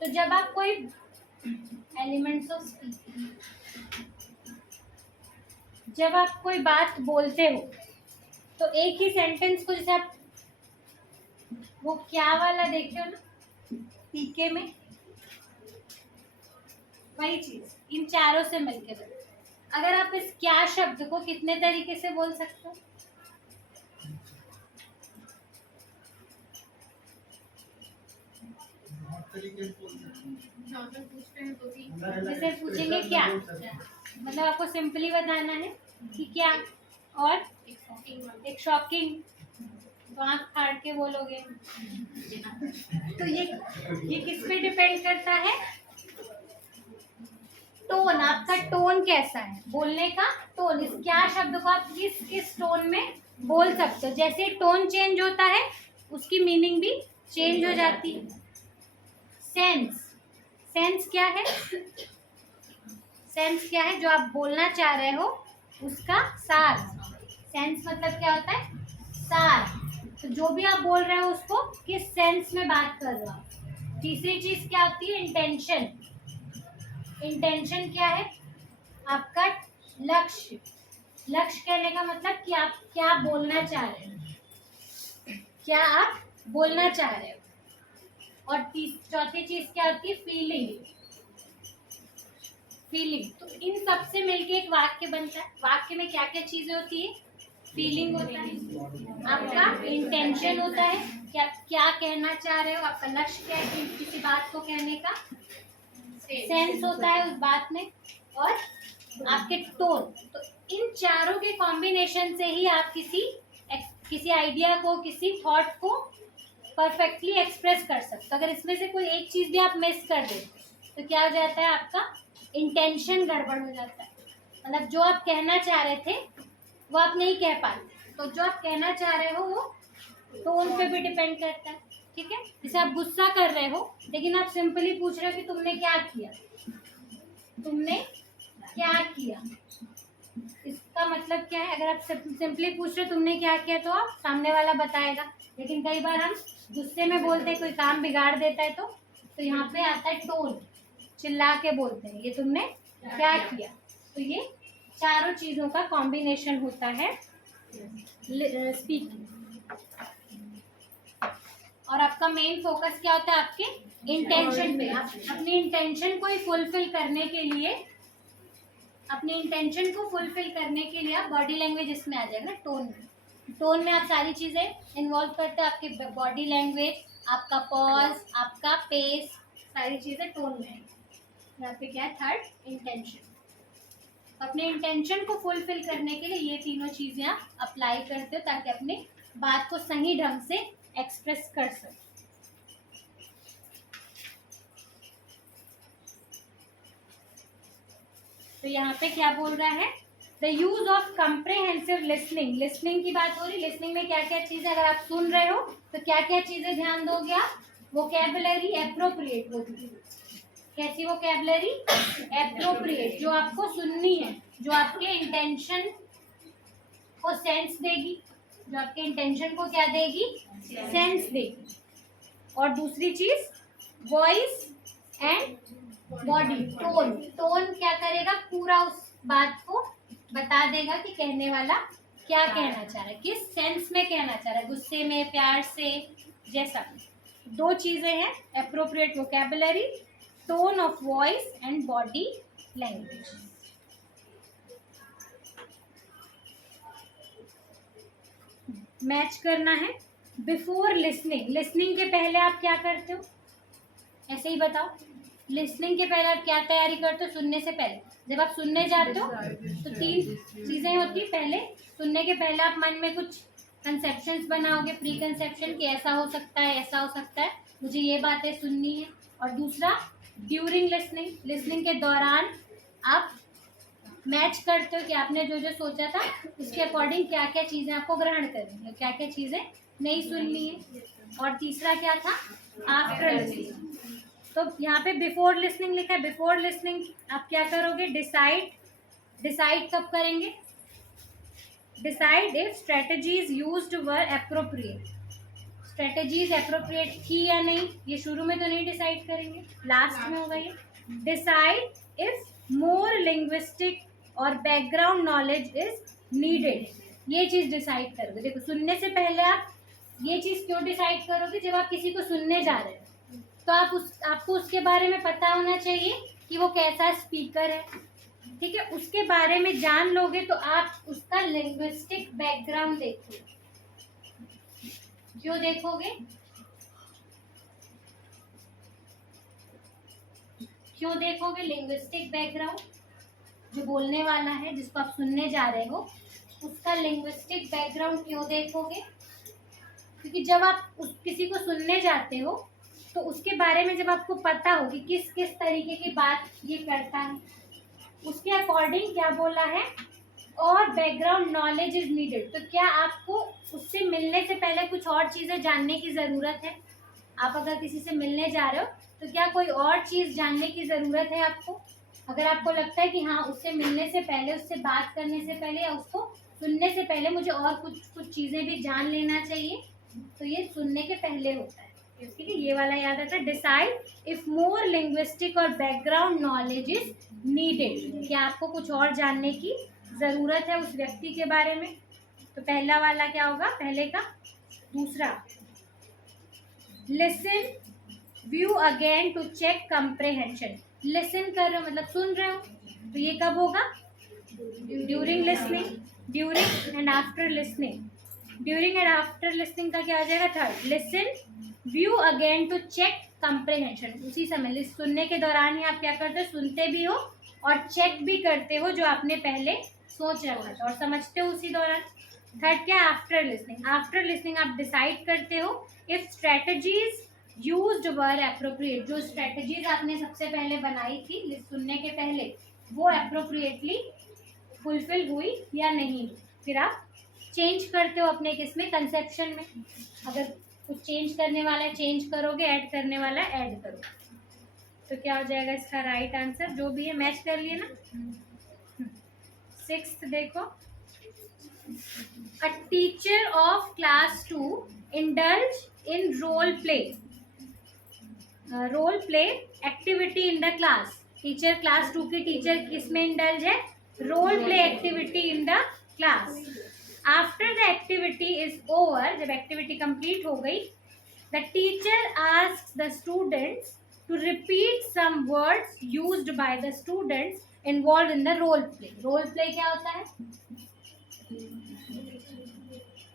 तो जब आप कोई एलिमेंट्स ऑफ स्पीकिंग, जब आप कोई बात बोलते हो तो एक ही सेंटेंस को, जैसे आप वो क्या वाला देखे हो ना पीके में, वही चीज इन चारों से मिलकर, अगर आप इस क्या शब्द को कितने तरीके से बोल सकते हो, जैसे पूछेंगे क्या, मतलब आपको सिंपली बताना है कि क्या, और एक शॉकिंग, तो आँख फाड़ के बोलोगे। तो ये किस पे डिपेंड करता है, टोन, आपका टोन कैसा है बोलने का, टोन, इस क्या शब्द को आप किस टोन में बोल सकते हो। जैसे टोन चेंज होता है उसकी मीनिंग भी चेंज हो जाती है। सेंस, सेंस क्या है, सेंस क्या है, जो आप बोलना चाह रहे हो उसका सार। सेंस मतलब क्या होता है, सार। तो जो भी आप बोल रहे हो उसको किस सेंस में बात कर रहे हो। तीसरी चीज क्या होती है, इंटेंशन। इंटेंशन क्या है, आपका लक्ष्य, लक्ष्य कहने का मतलब कि आप क्या बोलना चाह रहे हो, क्या आप बोलना चाह रहे हो। और चौथी चीज क्या होती है, फीलिंग। फीलिंग तो इन सब से मिलके एक वाक्य बनता है। वाक्य में क्या क्या चीजें होती है, फीलिंग होता है, आपका इंटेंशन होता है, क्या क्या कहना चाह रहे हो, आपका लक्ष्य क्या है किसी बात को कहने का, सेंस होता है उस बात में, और आपके टोन। तो इन चारों के कॉम्बिनेशन से ही आप किसी आइडिया को, किसी थॉट को परफेक्टली एक्सप्रेस कर सकते हो। अगर इसमें से कोई एक चीज भी आप मिस कर दे तो क्या हो जाता है, आपका इंटेंशन गड़बड़ हो जाता है। मतलब जो आप कहना चाह रहे थे वो आप नहीं कह पाते। तो जो आप कहना चाह रहे हो वो टोन पे भी डिपेंड करता है। ठीक है, जैसे आप गुस्सा कर रहे हो लेकिन आप सिंपली पूछ रहे हो कि तुमने क्या किया, तुमने क्या किया, इसका मतलब क्या है। अगर आप सिंपली पूछ रहे हो तुमने क्या किया तो आप सामने वाला बताएगा। लेकिन कई बार हम गुस्से में बोलते हैं, कोई काम बिगाड़ देता है तो यहाँ पे आता है टोन, चिल्ला के बोलते हैं ये तुमने क्या किया। तो ये चारों चीजों का कॉम्बिनेशन होता है स्पीकिंग। और आपका मेन फोकस क्या होता है, आपके इंटेंशन पे। आप अपनी इंटेंशन को फुलफिल करने के लिए, अपने इंटेंशन को फुलफिल करने के लिए आप बॉडी लैंग्वेज इसमें आ जाएगा ना, टोन में। टोन में आप सारी चीज़ें इन्वॉल्व करते हैं, आपके बॉडी लैंग्वेज, आपका पॉज, आपका पेस, सारी चीज़ें टोन में है। यहाँ पे क्या है, थर्ड इंटेंशन। अपने इंटेंशन को फुलफिल करने के लिए ये तीनों चीज़ें आप अप्लाई करते हो ताकि अपने बात को सही ढंग से एक्सप्रेस कर सकें। तो यहाँ पे क्या बोल रहा है, the use of comprehensive listening. Listening की बात हो रही। लिसनिंग में क्या क्या चीजें, अगर आप सुन रहे हो तो क्या क्या चीजें ध्यान दोगे आप, वोकैबुलरी एप्रोप्रिएट होगी। कैसी वोकैबुलरी, एप्रोप्रिएट, जो आपको सुननी है, जो आपके इंटेंशन को सेंस देगी, जो आपके इंटेंशन को क्या देगी, सेंस देगी। और दूसरी चीज voice and body, tone. Tone क्या करेगा, पूरा उस बात को बता देगा कि कहने वाला क्या कहना चाह रहा है, किस सेंस में कहना चाह रहा है, गुस्से में, प्यार से, जैसा। दो चीजें हैं, appropriate vocabulary, tone of voice and body language. Match करना है। बिफोर लिसनिंग, लिसनिंग के पहले आप क्या करते हो, ऐसे ही बताओ। लिसनिंग के पहले आप क्या तैयारी करते हो, सुनने से पहले। जब आप सुनने जाते हो तो तीन चीज़ें होती है। पहले सुनने के पहले आप मन में कुछ कंसेप्शंस बनाओगे, प्री कंसेप्शन, कि ऐसा हो सकता है, ऐसा हो सकता है, मुझे ये बातें सुननी है। और दूसरा ड्यूरिंग लिसनिंग, लिसनिंग के दौरान आप मैच करते हो कि आपने जो जो सोचा था उसके अकॉर्डिंग क्या क्या चीज़ें आपको ग्रहण करनी है, क्या क्या चीज़ें नहीं सुननी है। और तीसरा क्या था, आफ्टर लिसनिंग। तो यहाँ पे बिफोर लिसनिंग लिखा है। बिफोर लिसनिंग आप क्या करोगे, डिसाइड। डिसाइड कब करेंगे, decide if strategies used were appropriate. Strategies appropriate थी या नहीं, ये शुरू में तो नहीं डिसाइड करेंगे, लास्ट में होगा ये। डिसाइड इफ मोर लिंग्विस्टिक और बैकग्राउंड नॉलेज इज नीडेड, ये चीज़ डिसाइड करोगे। देखो, सुनने से पहले आप ये चीज़ क्यों डिसाइड करोगे, जब आप किसी को सुनने जा रहे हो तो आपको उसके बारे में पता होना चाहिए कि वो कैसा स्पीकर है। ठीक है, उसके बारे में जान लोगे तो आप उसका लिंग्विस्टिक बैकग्राउंड देखोगे। क्यों देखोगे, क्यों देखोगे लिंग्विस्टिक बैकग्राउंड, जो बोलने वाला है, जिसको आप सुनने जा रहे हो, उसका लिंग्विस्टिक बैकग्राउंड क्यों देखोगे। क्योंकि जब आप किसी को सुनने जाते हो तो उसके बारे में जब आपको पता हो कि किस किस तरीके की बात ये करता है, उसके अकॉर्डिंग क्या बोला है, और बैकग्राउंड नॉलेज इज नीडेड, तो क्या आपको उससे मिलने से पहले कुछ और चीज़ें जानने की ज़रूरत है। आप अगर किसी से मिलने जा रहे हो तो क्या कोई और चीज़ जानने की ज़रूरत है आपको। अगर आपको लगता है कि हाँ, उससे मिलने से पहले, उससे बात करने से पहले या उसको सुनने से पहले मुझे और कुछ चीज़ें भी जान लेना चाहिए, तो ये सुनने के पहले होता है। ठीक है, ये वाला याद रखना। डिसाइड इफ मोर लिंग्विस्टिक और बैकग्राउंड नॉलेज इज नीडेड, क्या आपको कुछ और जानने की ज़रूरत है उस व्यक्ति के बारे में। तो पहला वाला क्या होगा, पहले का। दूसरा, listen view again to check comprehension. Listen कर रहे हो मतलब सुन रहे हो, तो ये कब होगा, during listening, during and after listening. During and after listening का क्या आ जाएगा, third. Listen view again to check comprehension, उसी समय सुनने के दौरान ही आप क्या करते हो, सुनते भी हो और चेक भी करते हो जो आपने पहले सोच रखा था, और समझते हो उसी दौरान। थर्ड क्या, आफ्टर लिसनिंग। आफ्टर लिसनिंग आप डिसाइड करते हो if strategies used were appropriate, जो स्ट्रेटजीज आपने सबसे पहले बनाई थी सुनने के पहले, वो एप्रोप्रिएटली फुलफिल हुई या नहीं। फिर आप चेंज करते हो अपने किसमें, कंसेप्शन में। अगर कुछ चेंज करने वाला है चेंज करोगे, ऐड करने वाला है ऐड करोगे। तो क्या हो जाएगा इसका राइट आंसर, जो भी है मैच कर लिए ना। 6th देखो, a teacher of class 2 indulge in role play, role play activity in the class. Teacher class 2 की टीचर किसमें इंडल्ज है, role play activity in the class. After the activity is over, जब activity complete हो गई, the teacher asks the students to repeat some words used by the students involve in the role play. Role play क्या होता है,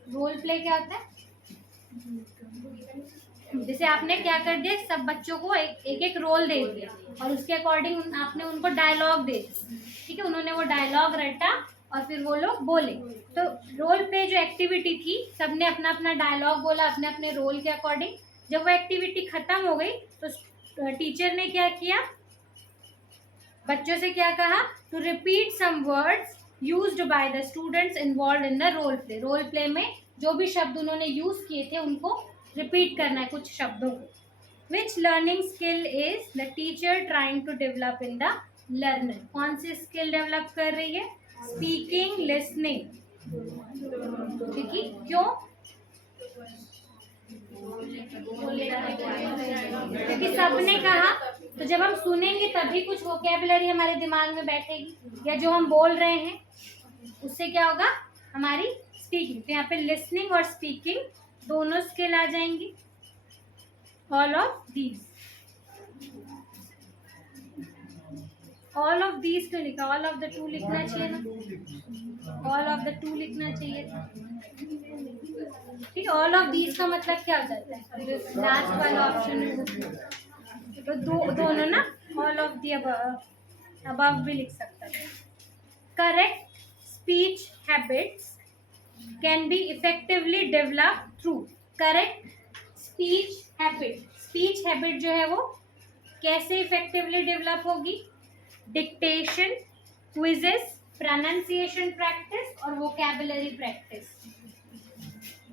role play क्या होता है, जैसे आपने क्या कर दिया, सब बच्चों को एक एक रोल दे दिया और उसके अकॉर्डिंग आपने उनको डायलॉग दे दिया, ठीक है। उन्होंने वो डायलॉग रटा और फिर वो लोग बोले। तो रोल प्ले जो एक्टिविटी थी, सबने अपना अपना डायलॉग बोला अपने अपने रोल के अकॉर्डिंग। जब वो एक्टिविटी खत्म हो गई तो टीचर ने क्या किया, बच्चों से क्या कहा, to repeat some words used by the students involve in the role play. Role play में जो भी शब्द उन्होंने यूज किए थे उनको रिपीट करना है, कुछ शब्दों को। Which learning skill is the teacher trying to develop in the learner. कौन सी स्किल डेवलप कर रही है, स्पीकिंग, लिसनिंग, ठीक है। क्यों, क्योंकि सबने कहा, तो जब हम सुनेंगे तभी कुछ वोकैबुलरी हमारे दिमाग में बैठेगी, या जो हम बोल रहे हैं उससे क्या होगा, हमारी स्पीकिंग। तो यहाँ पे लिसनिंग और स्पीकिंग दोनों स्किल आ जाएंगी। All of these, all of these क्यों लिखा, ऑल ऑफ द टू लिखना चाहिए ना, ऑल ऑफ द टू लिखना चाहिए था, ठीक है। ऑल ऑफ दीज का मतलब क्या हो जाता है, लास्ट वाला ऑप्शन, तो दोनों ना, ऑल ऑफ दी अबव भी लिख सकता है। Correct speech habits can be effectively develop through. Correct speech habit, speech habit जो है वो कैसे इफेक्टिवली डेवलप होगी, डिक्टेशन, क्विजेस, प्रोनाउंसिएशन प्रैक्टिस और vocabulary practice.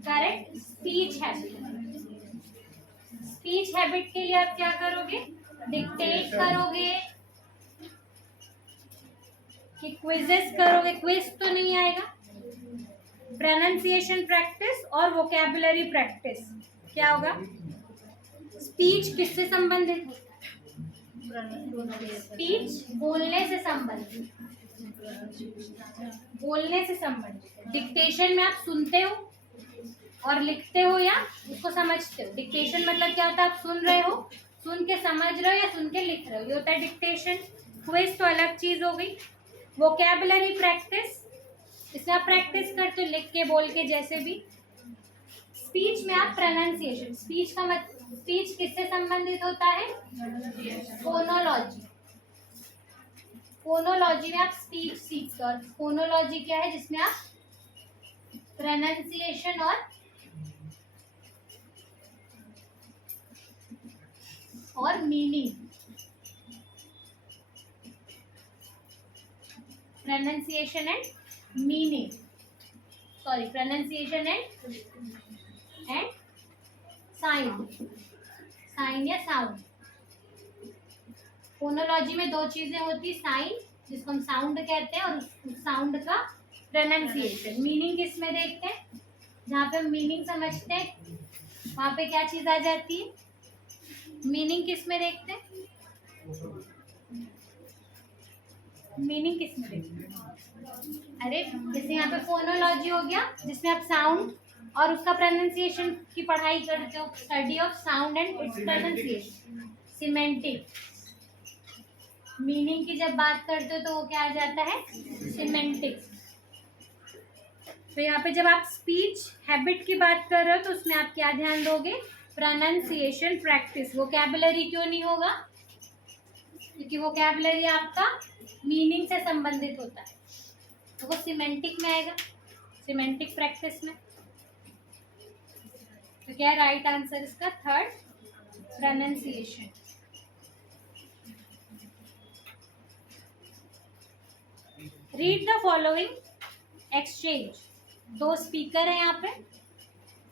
Correct speech habit, speech habit के लिए आप क्या करोगे, डिक्टेट करोगे कि क्विजेस करोगे, क्विज तो नहीं आएगा। प्रोनाउंसिएशन प्रैक्टिस और वोकैबुलरी प्रैक्टिस, क्या होगा, स्पीच किससे संबंधित है, स्पीच बोलने से संबंधित, बोलने से संबंधित। डिक्टेशन में आप सुनते हो और लिखते हो या उसको समझते हो। डिक्टेशन मतलब क्या होता है, आप सुन रहे हो, सुन के समझ रहे हो या सुन के लिख रहे हो, ये होता है डिक्टेशन। क्विज तो अलग चीज हो गई। वोकैबुलरी प्रैक्टिस, इसमें आप प्रैक्टिस करते हो लिख के, बोल के, जैसे भी। स्पीच में आप प्रोनाउंसिएशन, स्पीच का मतलब, स्पीच किससे संबंधित होता है, फोनोलॉजी। फोनोलॉजी में आप स्पीच सीखते हो, और फोनोलॉजी क्या है, जिसमें आप प्रोनाउंसिएशन और meaning, pronunciation and meaning, sorry pronunciation and sound, sign या साउंड। फोनोलॉजी में दो चीजें होती, साइन जिसको हम साउंड कहते हैं और उस साउंड का प्रोनाउंसिएशन। मीनिंग किसमें देखते हैं, जहाँ पे हम मीनिंग समझते हैं वहाँ पे क्या चीज आ जाती है, मीनिंग किस में देखते हैं? मीनिंग किस में देखते हैं? अरे जैसे यहाँ पे फोनोलॉजी हो गया, जिसमें आप साउंड और उसका प्रोनाउंसिएशन की पढ़ाई करते हो, study of sound and it's pronunciation. Semantic, meaning की जब बात करते हो तो वो क्या आ जाता है? सिमेंटिक। तो यहाँ पे जब आप स्पीच हैबिट की बात कर रहे हो तो उसमें आप क्या ध्यान दोगे? Pronunciation practice. वोकैबुलरी क्यों नहीं होगा? क्योंकि वोकैबुलरी आपका मीनिंग से संबंधित होता है, तो वो सिमेंटिक में आएगा, सिमेंटिक प्रैक्टिस में। तो क्या है राइट आंसर इसका? Third, pronunciation. Read the following exchange. दो स्पीकर है यहाँ पे।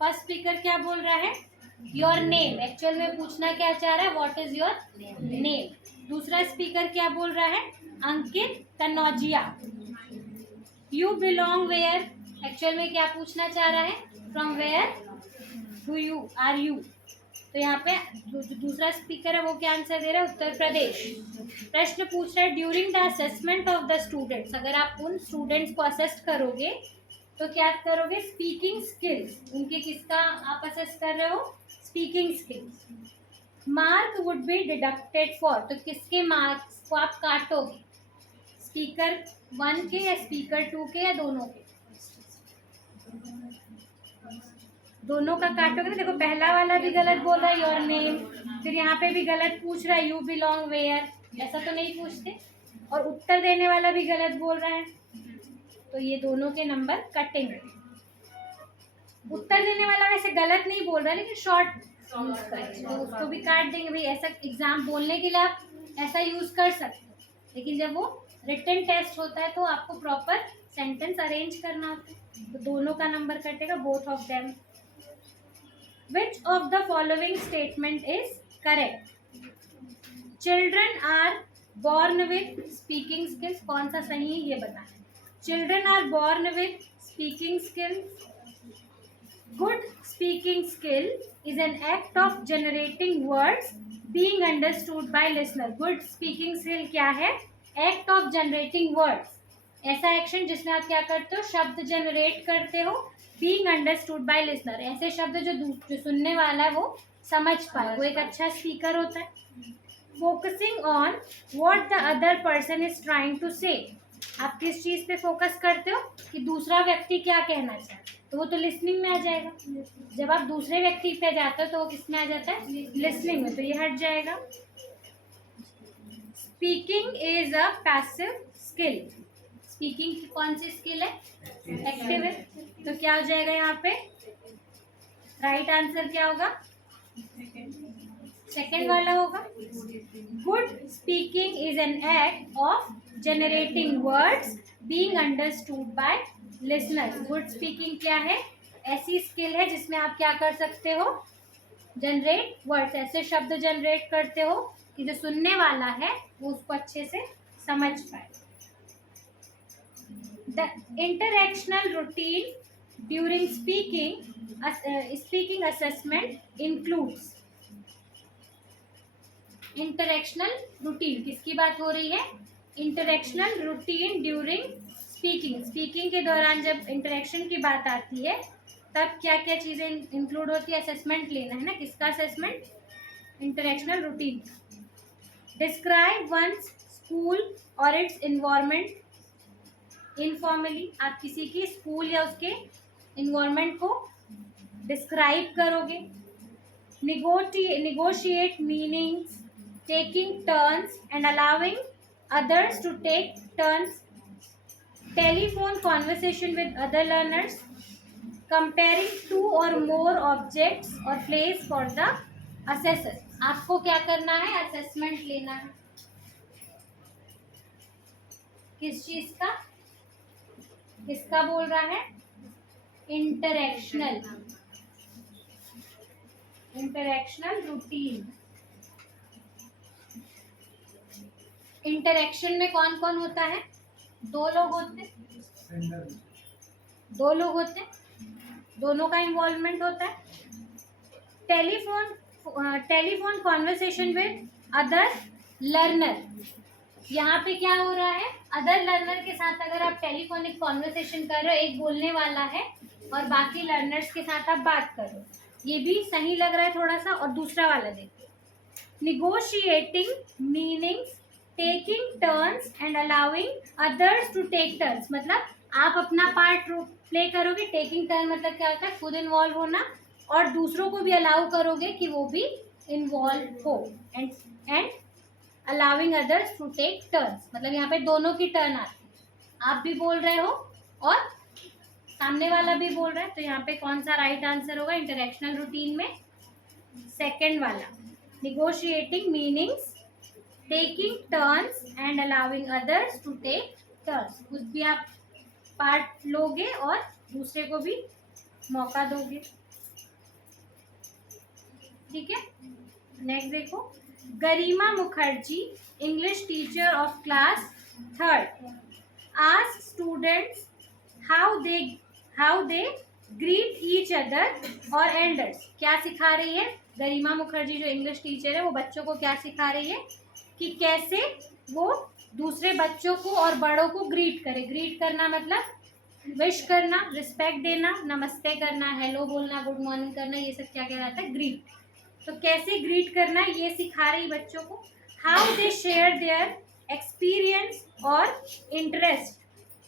फर्स्ट स्पीकर क्या बोल रहा है? Your name. एक्चुअल में पूछना क्या चाह रहा है? What is your name. दूसरा स्पीकर क्या बोल रहा है? Ankit Kanaujia. You belong where. Actual में क्या पूछना चाह रहा है? From where do you are you. तो यहाँ पे जो दूसरा स्पीकर है वो क्या आंसर दे रहा है? उत्तर प्रदेश। प्रश्न पूछ रहा है during the assessment of the students. अगर आप उन स्टूडेंट्स को असेस करोगे तो क्या करोगे? Speaking skills. उनके किसका आप असेस कर रहे हो? Speaking skills. Mark would be deducted for. तो किसके मार्क्स को आप काटोगे? स्पीकर 1 के या स्पीकर 2 के या दोनों के? दोनों का काटोगे ना। देखो पहला वाला भी गलत बोल रहा है योर नेम, फिर यहाँ पे भी गलत पूछ रहा है यू बिलोंग वेयर। ऐसा तो नहीं पूछते। और उत्तर देने वाला भी गलत बोल रहा है, तो ये दोनों के नंबर कटेंगे। उत्तर देने वाला वैसे गलत नहीं बोल रहा है, लेकिन शॉर्ट यूज कर, तो उसको भी काट देंगे। भाई ऐसा एग्जाम बोलने के लिए आप ऐसा यूज कर सकते हो, लेकिन जब वो रिटन टेस्ट होता है तो आपको प्रॉपर सेंटेंस अरेंज करना होता है, तो दोनों का नंबर कटेगा, both of them. Which of the following statement is correct? Children are born with speaking skills. कौन सा सही है ये बताएं। Children are born with speaking skills. Good speaking skill is an act of generating words being understood by listener. Good speaking skill क्या है? Act of generating words. ऐसा action जिसमें आप क्या करते हो? शब्द जनरेट करते हो, बीइंग अंडरस्टूड बाय लिसनर। ऐसे शब्द जो सुनने वाला है वो समझ पाए, वो एक अच्छा स्पीकर होता है। Focusing on what the other person is trying to say. आप किस चीज़ पे फोकस करते हो? कि दूसरा व्यक्ति क्या कहना चाहता है, तो वो तो लिसनिंग में आ जाएगा। जब आप दूसरे व्यक्ति पे जाते हो तो वो किस में आ जाता है? लिसनिंग में, तो ये हट जाएगा। Speaking is a passive skill. Speaking की कौन सी स्किल है? एक्टिव है, तो क्या हो जाएगा यहाँ पे? राइट आंसर क्या होगा? सेकेंड वाला होगा। Good speaking is an act of generating words being understood by listeners. Good speaking क्या है? ऐसी स्किल है जिसमें आप क्या कर सकते हो? जनरेट वर्ड्स, ऐसे शब्द जनरेट करते हो कि जो सुनने वाला है वो उसको अच्छे से समझ पाए। The interactional routine during speaking assessment includes। Interactional routine किसकी बात हो रही है? Interactional routine during speaking. Speaking के दौरान जब इंटरेक्शन की बात आती है तब क्या क्या चीज़ें इंक्लूड होती है? असेसमेंट लेना है ना, किसका assessment? Interactional routine. Describe one's school और इट्स इन्वायरमेंट इनफॉर्मली। आप किसी की स्कूल या उसके इन्वायरमेंट को डिस्क्राइब करोगे। negotiate meanings, taking turns and allowing others to take turns, telephone conversation with other learners, comparing two or more objects or place for the assessor। आपको क्या करना है? असेसमेंट लेना है। किस चीज का? किसका बोल रहा है? Interactional routine. इंटरेक्शन में कौन कौन होता है? दो लोग होते हैं, दोनों का इन्वॉल्वमेंट होता है। Telephone telephone conversation with other learner. यहाँ पे क्या हो रहा है, अदर लर्नर के साथ अगर आप टेलीफोनिक कॉन्वर्सेशन कर रहे हो, एक बोलने वाला है और बाकी लर्नर्स के साथ आप बात कर रहे हो, ये भी सही लग रहा है थोड़ा सा। और दूसरा वाला देखिए, negotiating meanings, taking turns and allowing others to take turns, मतलब आप अपना पार्ट प्ले करोगे। टेकिंग टर्न मतलब क्या होता है, खुद इन्वॉल्व होना, और दूसरों को भी अलाउ करोगे कि वो भी इन्वॉल्व हो। And allowing others to take turns मतलब यहाँ पे दोनों की टर्न आती है, आप भी बोल रहे हो और सामने वाला भी बोल रहा है। तो यहाँ पे कौन सा राइट आंसर होगा इंटरेक्शनल रूटीन में, सेकंड वाला, negotiating meanings, taking turns and allowing others to take turns. खुद भी आप पार्ट लोगे और दूसरे को भी मौका दोगे। ठीक है, नेक्स्ट देखो, Garima Mukherjee, English teacher of class 3rd, ask students how they greet each other और एल्डर्स। क्या सिखा रही है गरिमा मुखर्जी जो इंग्लिश टीचर है, वो बच्चों को क्या सिखा रही है कि कैसे वो दूसरे बच्चों को और बड़ों को ग्रीट करे। ग्रीट करना मतलब विश करना, रिस्पेक्ट देना, नमस्ते करना, हेलो बोलना, गुड मॉर्निंग करना, ये सब क्या कहलाता है, ग्रीट। तो कैसे ग्रीट करना है ये सिखा रही बच्चों को। How they share their experience और इंटरेस्ट,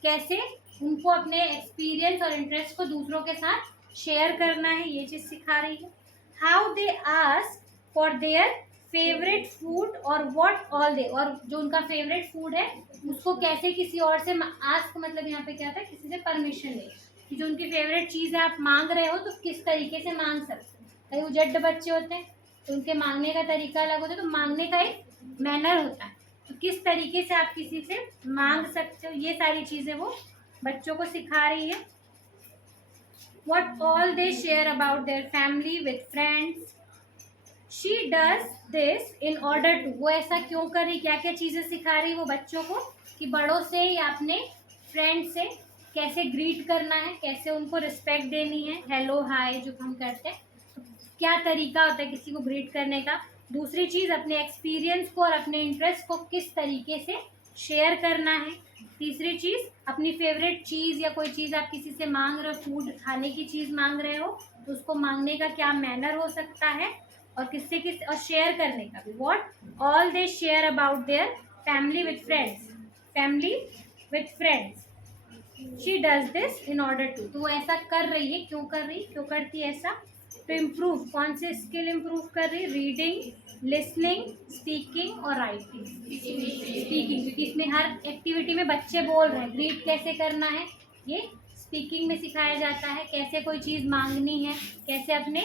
कैसे उनको अपने एक्सपीरियंस और इंटरेस्ट को दूसरों के साथ शेयर करना है, ये चीज़ सिखा रही है। How they ask for their favourite food और व्हाट ऑल दे, और जो उनका फेवरेट फूड है उसको कैसे किसी और से आस्क मतलब यहाँ पे क्या था, किसी से परमिशन ले, कि जो उनकी फेवरेट चीज़ है आप मांग रहे हो तो किस तरीके से मांग सकते हो। कई उजड्ड बच्चे होते हैं तो उनके मांगने का तरीका अलग होता है, तो मांगने का एक मैनर होता है, तो किस तरीके से आप किसी से मांग सकते हो, ये सारी चीज़ें वो बच्चों को सिखा रही है। What all they share about their family with friends. She does this in order to, वो ऐसा क्यों कर रही, क्या क्या चीज़ें सिखा रही वो बच्चों को, कि बड़ों से या अपने फ्रेंड से कैसे ग्रीट करना है, कैसे उनको रिस्पेक्ट देनी है, हेलो हाय जो हम करते हैं, तो क्या तरीका होता है किसी को ग्रीट करने का। दूसरी चीज़, अपने एक्सपीरियंस को और अपने इंटरेस्ट को किस तरीके से शेयर करना है। तीसरी चीज़, अपनी फेवरेट चीज़ या कोई चीज़ आप किसी से मांग रहे हो, फूड खाने की चीज़ मांग रहे हो, तो उसको मांगने का क्या मैनर हो सकता है, और किससे किस, और शेयर करने का भी। What all they share about their family with friends, family with friends. She does this in order to, तो वो ऐसा कर रही है, क्यों कर रही, क्यों करती है ऐसा, तो इम्प्रूव, कौन से स्किल इम्प्रूव कर रही है, रीडिंग, लिसनिंग, स्पीकिंग और राइटिंग। स्पीकिंग, क्योंकि इसमें हर एक्टिविटी में बच्चे बोल रहे हैं, ग्रीट कैसे करना है ये स्पीकिंग में सिखाया जाता है, कैसे कोई चीज़ मांगनी है, कैसे अपने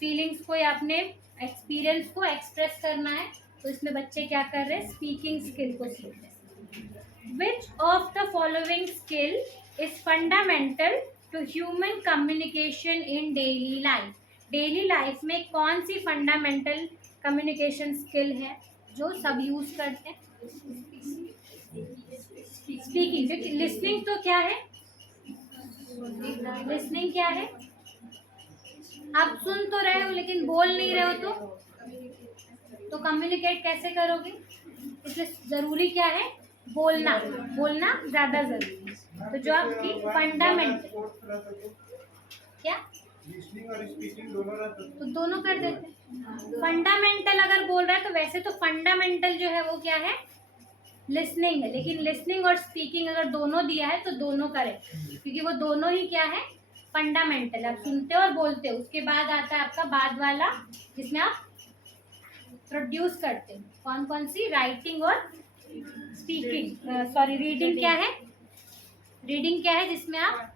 फीलिंग्स को या अपने एक्सपीरियंस को एक्सप्रेस करना है, तो इसमें बच्चे क्या कर रहे हैं, स्पीकिंग स्किल को सीख रहे हैं। Which of the following skill is fundamental to human communication in daily life. Daily life में कौन सी फंडामेंटल कम्युनिकेशन स्किल है जो सब यूज करते हैं, स्पीकिंग। क्योंकि लिसनिंग तो क्या है, लिसनिंग क्या है, आप सुन तो रहे हो लेकिन बोल नहीं रहे हो, तो कम्युनिकेट कैसे करोगे, इसलिए ज़रूरी क्या है, बोलना, बोलना ज़्यादा ज़रूरी है। तो जो आपकी फंडामेंटल, क्या लिसनिंग और स्पीकिंग दोनों रहता है, तो दोनों कर देते हैं। फंडामेंटल अगर बोल रहा है तो वैसे तो फंडामेंटल जो है वो क्या है, लिसनिंग है, लेकिन लिसनिंग और स्पीकिंग अगर दोनों दिया है तो दोनों करें, क्योंकि वो दोनों ही क्या है, फंडामेंटल। आप सुनते हो और बोलते हो, उसके बाद आता है आपका बाद वाला जिसमें आप प्रोड्यूस करते हो, कौन कौन सी, राइटिंग और स्पीकिंग, सॉरी रीडिंग क्या है, रीडिंग क्या है जिसमें आप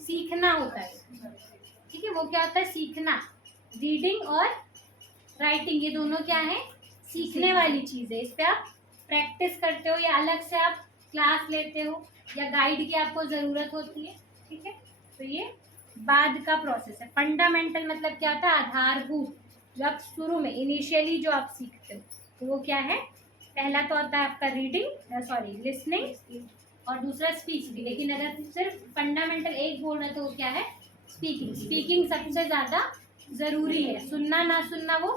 सीखना होता है, ठीक है, वो क्या होता है, सीखना। रीडिंग और राइटिंग ये दोनों क्या है, सीखने वाली चीज़ है, इस पर आप प्रैक्टिस करते हो या अलग से आप क्लास लेते हो या गाइड की आपको ज़रूरत होती है, ठीक है। तो ये बाद का प्रोसेस है। फंडामेंटल मतलब क्या होता है, आधारभूत, जो आप शुरू में इनिशियली जो आप सीखते हो, तो वो क्या है, पहला तो होता है आपका रीडिंग, सॉरी लिसनिंग, और दूसरा स्पीच भी। लेकिन अगर सिर्फ फंडामेंटल एक बोल रहे तो वो क्या है, स्पीकिंग, स्पीकिंग सबसे ज़्यादा ज़रूरी है। सुनना ना सुनना वो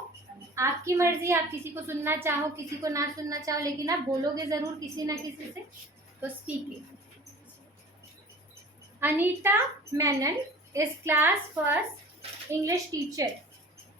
आपकी मर्जी, आप किसी को सुनना चाहो किसी को ना सुनना चाहो, लेकिन आप बोलोगे ज़रूर किसी ना किसी से। तो speaking. Anita Menon is class first English teacher.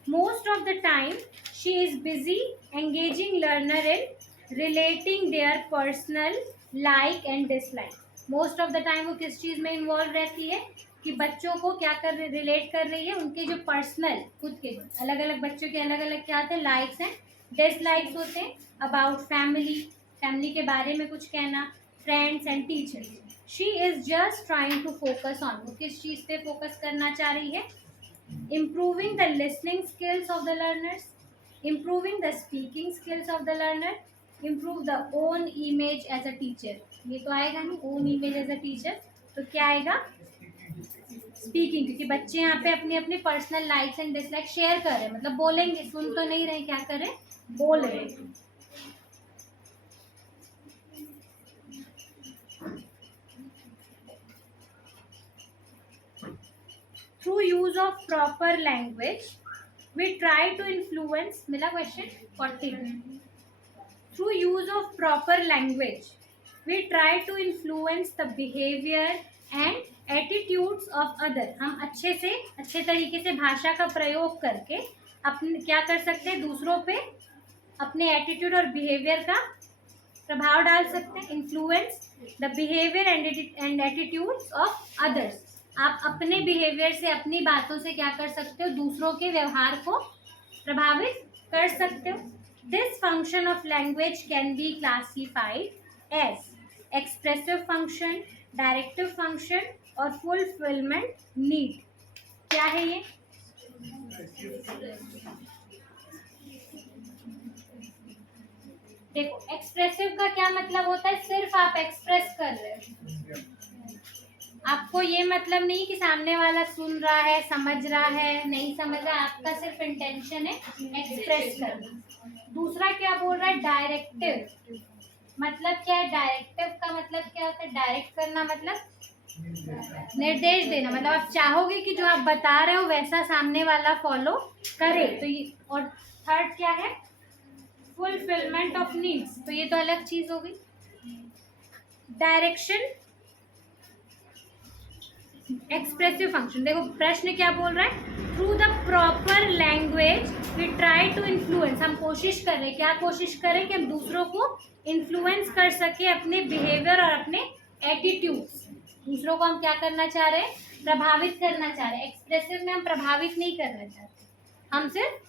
Most of the time she is busy engaging learner in relating their personal like and dislike. Most of the time वो किस चीज़ में इन्वॉल्व रहती है कि बच्चों को क्या कर रिलेट कर रही है, उनके जो पर्सनल खुद के अलग अलग बच्चों के अलग अलग क्या होते हैं, लाइक्स एंड डिसलाइक्स होते हैं, अबाउट फैमिली, फैमिली के बारे में कुछ कहना, friends and teachers. She is just trying to focus on, वो किस चीज़ पे फोकस करना चाह रही है, improving the listening skills of the learners, improving the speaking skills of the learner, improve the own image as a teacher। ये तो आएगा नहीं, own image as a teacher, तो क्या आएगा, स्पीकिंग, क्योंकि बच्चे यहाँ पे अपनी अपनी personal likes and dislike share कर रहे हैं, मतलब बोलेंगे, सुन तो नहीं रहे, क्या कर रहे, बोल रहे हैं। Through use of proper language, we try to influence, मिला question 40। Through use of proper language, we try to influence the behavior and attitudes of other। हम अच्छे तरीके से भाषा का प्रयोग करके अपने क्या कर सकते हैं, दूसरों पे अपने एटीट्यूड और बिहेवियर का प्रभाव डाल सकते हैं। Influence the behaviour and attitudes of others, आप अपने बिहेवियर से, अपनी बातों से क्या कर सकते हो, दूसरों के व्यवहार को प्रभावित कर सकते हो। This function of language can be classified as expressive function, directive function और फुलफिलमेंट नीड। क्या है ये, देखो एक्सप्रेसिव का क्या मतलब होता है, सिर्फ आप एक्सप्रेस कर रहे हो, आपको ये मतलब नहीं कि सामने वाला सुन रहा है, समझ रहा है, नहीं समझ रहा, आपका सिर्फ इंटेंशन है एक्सप्रेस करना। दूसरा क्या बोल रहा है, डायरेक्टिव, मतलब क्या है, डायरेक्टिव का मतलब क्या होता है, डायरेक्ट करना मतलब निर्देश देना, मतलब आप चाहोगे कि जो आप बता रहे हो वैसा सामने वाला फॉलो करे, तो ये। और थर्ड क्या है, फुलफिलमेंट ऑफ नीड्स, तो ये तो अलग चीज हो गई। डायरेक्शन, एक्सप्रेसिव फंक्शन, देखो प्रश्न क्या बोल रहा है, through the proper language we try to influence, हम कोशिश कर रहे हैं, क्या कोशिश करें कि हम दूसरों को इन्फ्लुएंस कर सके अपने बिहेवियर और अपने एटीट्यूड्स, दूसरों को हम क्या करना चाह रहे हैं, प्रभावित करना चाह रहे हैं। एक्सप्रेसिव में हम प्रभावित नहीं करना चाहते, हम सिर्फ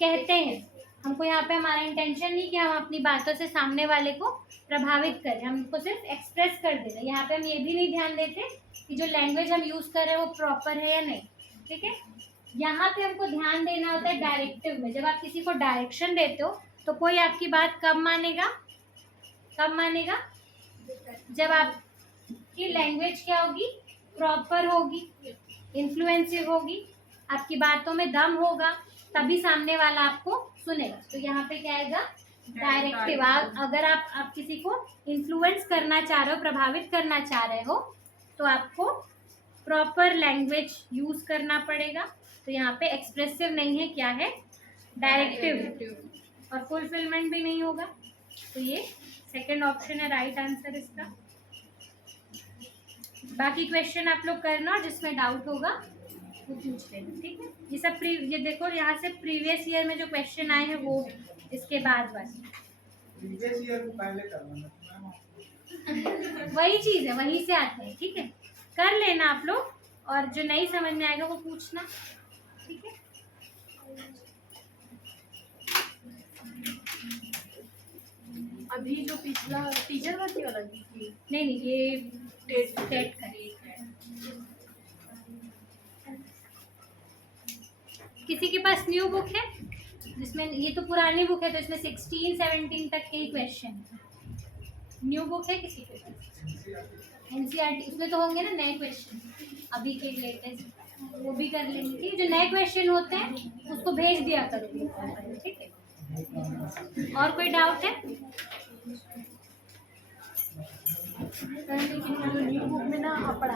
कहते हैं, हमको यहाँ पे हमारा इंटेंशन नहीं कि हम अपनी बातों से सामने वाले को प्रभावित करें, हमको सिर्फ एक्सप्रेस कर दे रहे हैं। यहाँ पे हम ये भी नहीं ध्यान देते कि जो लैंग्वेज हम यूज़ कर रहे हैं वो प्रॉपर है या नहीं, ठीक है। यहाँ पे हमको ध्यान देना होता है डायरेक्टिव में, जब आप किसी को डायरेक्शन देते हो तो कोई आपकी बात कब मानेगा, कब मानेगा, जब आपकी लैंग्वेज क्या होगी, प्रॉपर होगी, इन्फ्लुएंसिव होगी, आपकी बातों में दम होगा, तभी सामने वाला आपको सुनेगा। तो यहाँ पे क्या आएगा, डायरेक्टिव। अगर आप किसी को इन्फ्लुएंस करना चाह रहे हो, प्रभावित करना चाह रहे हो, तो आपको प्रॉपर लैंग्वेज यूज करना पड़ेगा। तो यहाँ पे एक्सप्रेसिव नहीं है, क्या है, डायरेक्टिव, और फुलफिलमेंट भी नहीं होगा, तो ये सेकंड ऑप्शन है राइट आंसर इसका। बाकी क्वेश्चन आप लोग करना और जिसमें डाउट होगा वो पूछ लेना, ठीक है। ये सब ये देखो यहाँ से प्रीवियस ईयर में जो क्वेश्चन आए हैं वो इसके बाद बस प्रीवियस ईयर को पहले करना वही चीज़ है, वहीं से आते हैं, ठीक है। कर लेना आप लोग, और जो नहीं समझ में आएगा वो पूछना, ठीक है। अभी जो पिछला टीचर भर्ती वाला थी, नहीं ये टेट का। किसी के पास न्यू बुक है जिसमें, ये तो पुरानी बुक है तो इसमें 16-17 तक के ही क्वेश्चन, न्यू बुक है किसी के पास, एनसीईआरटी, उसमें तो होंगे ना नए क्वेश्चन अभी के लेटेस्ट, वो भी कर लेंगे, ठीक है। जो नए क्वेश्चन होते हैं उसको भेज दिया करो, ठीक है। और कोई डाउट है, न्यू बुक में ना पढ़ा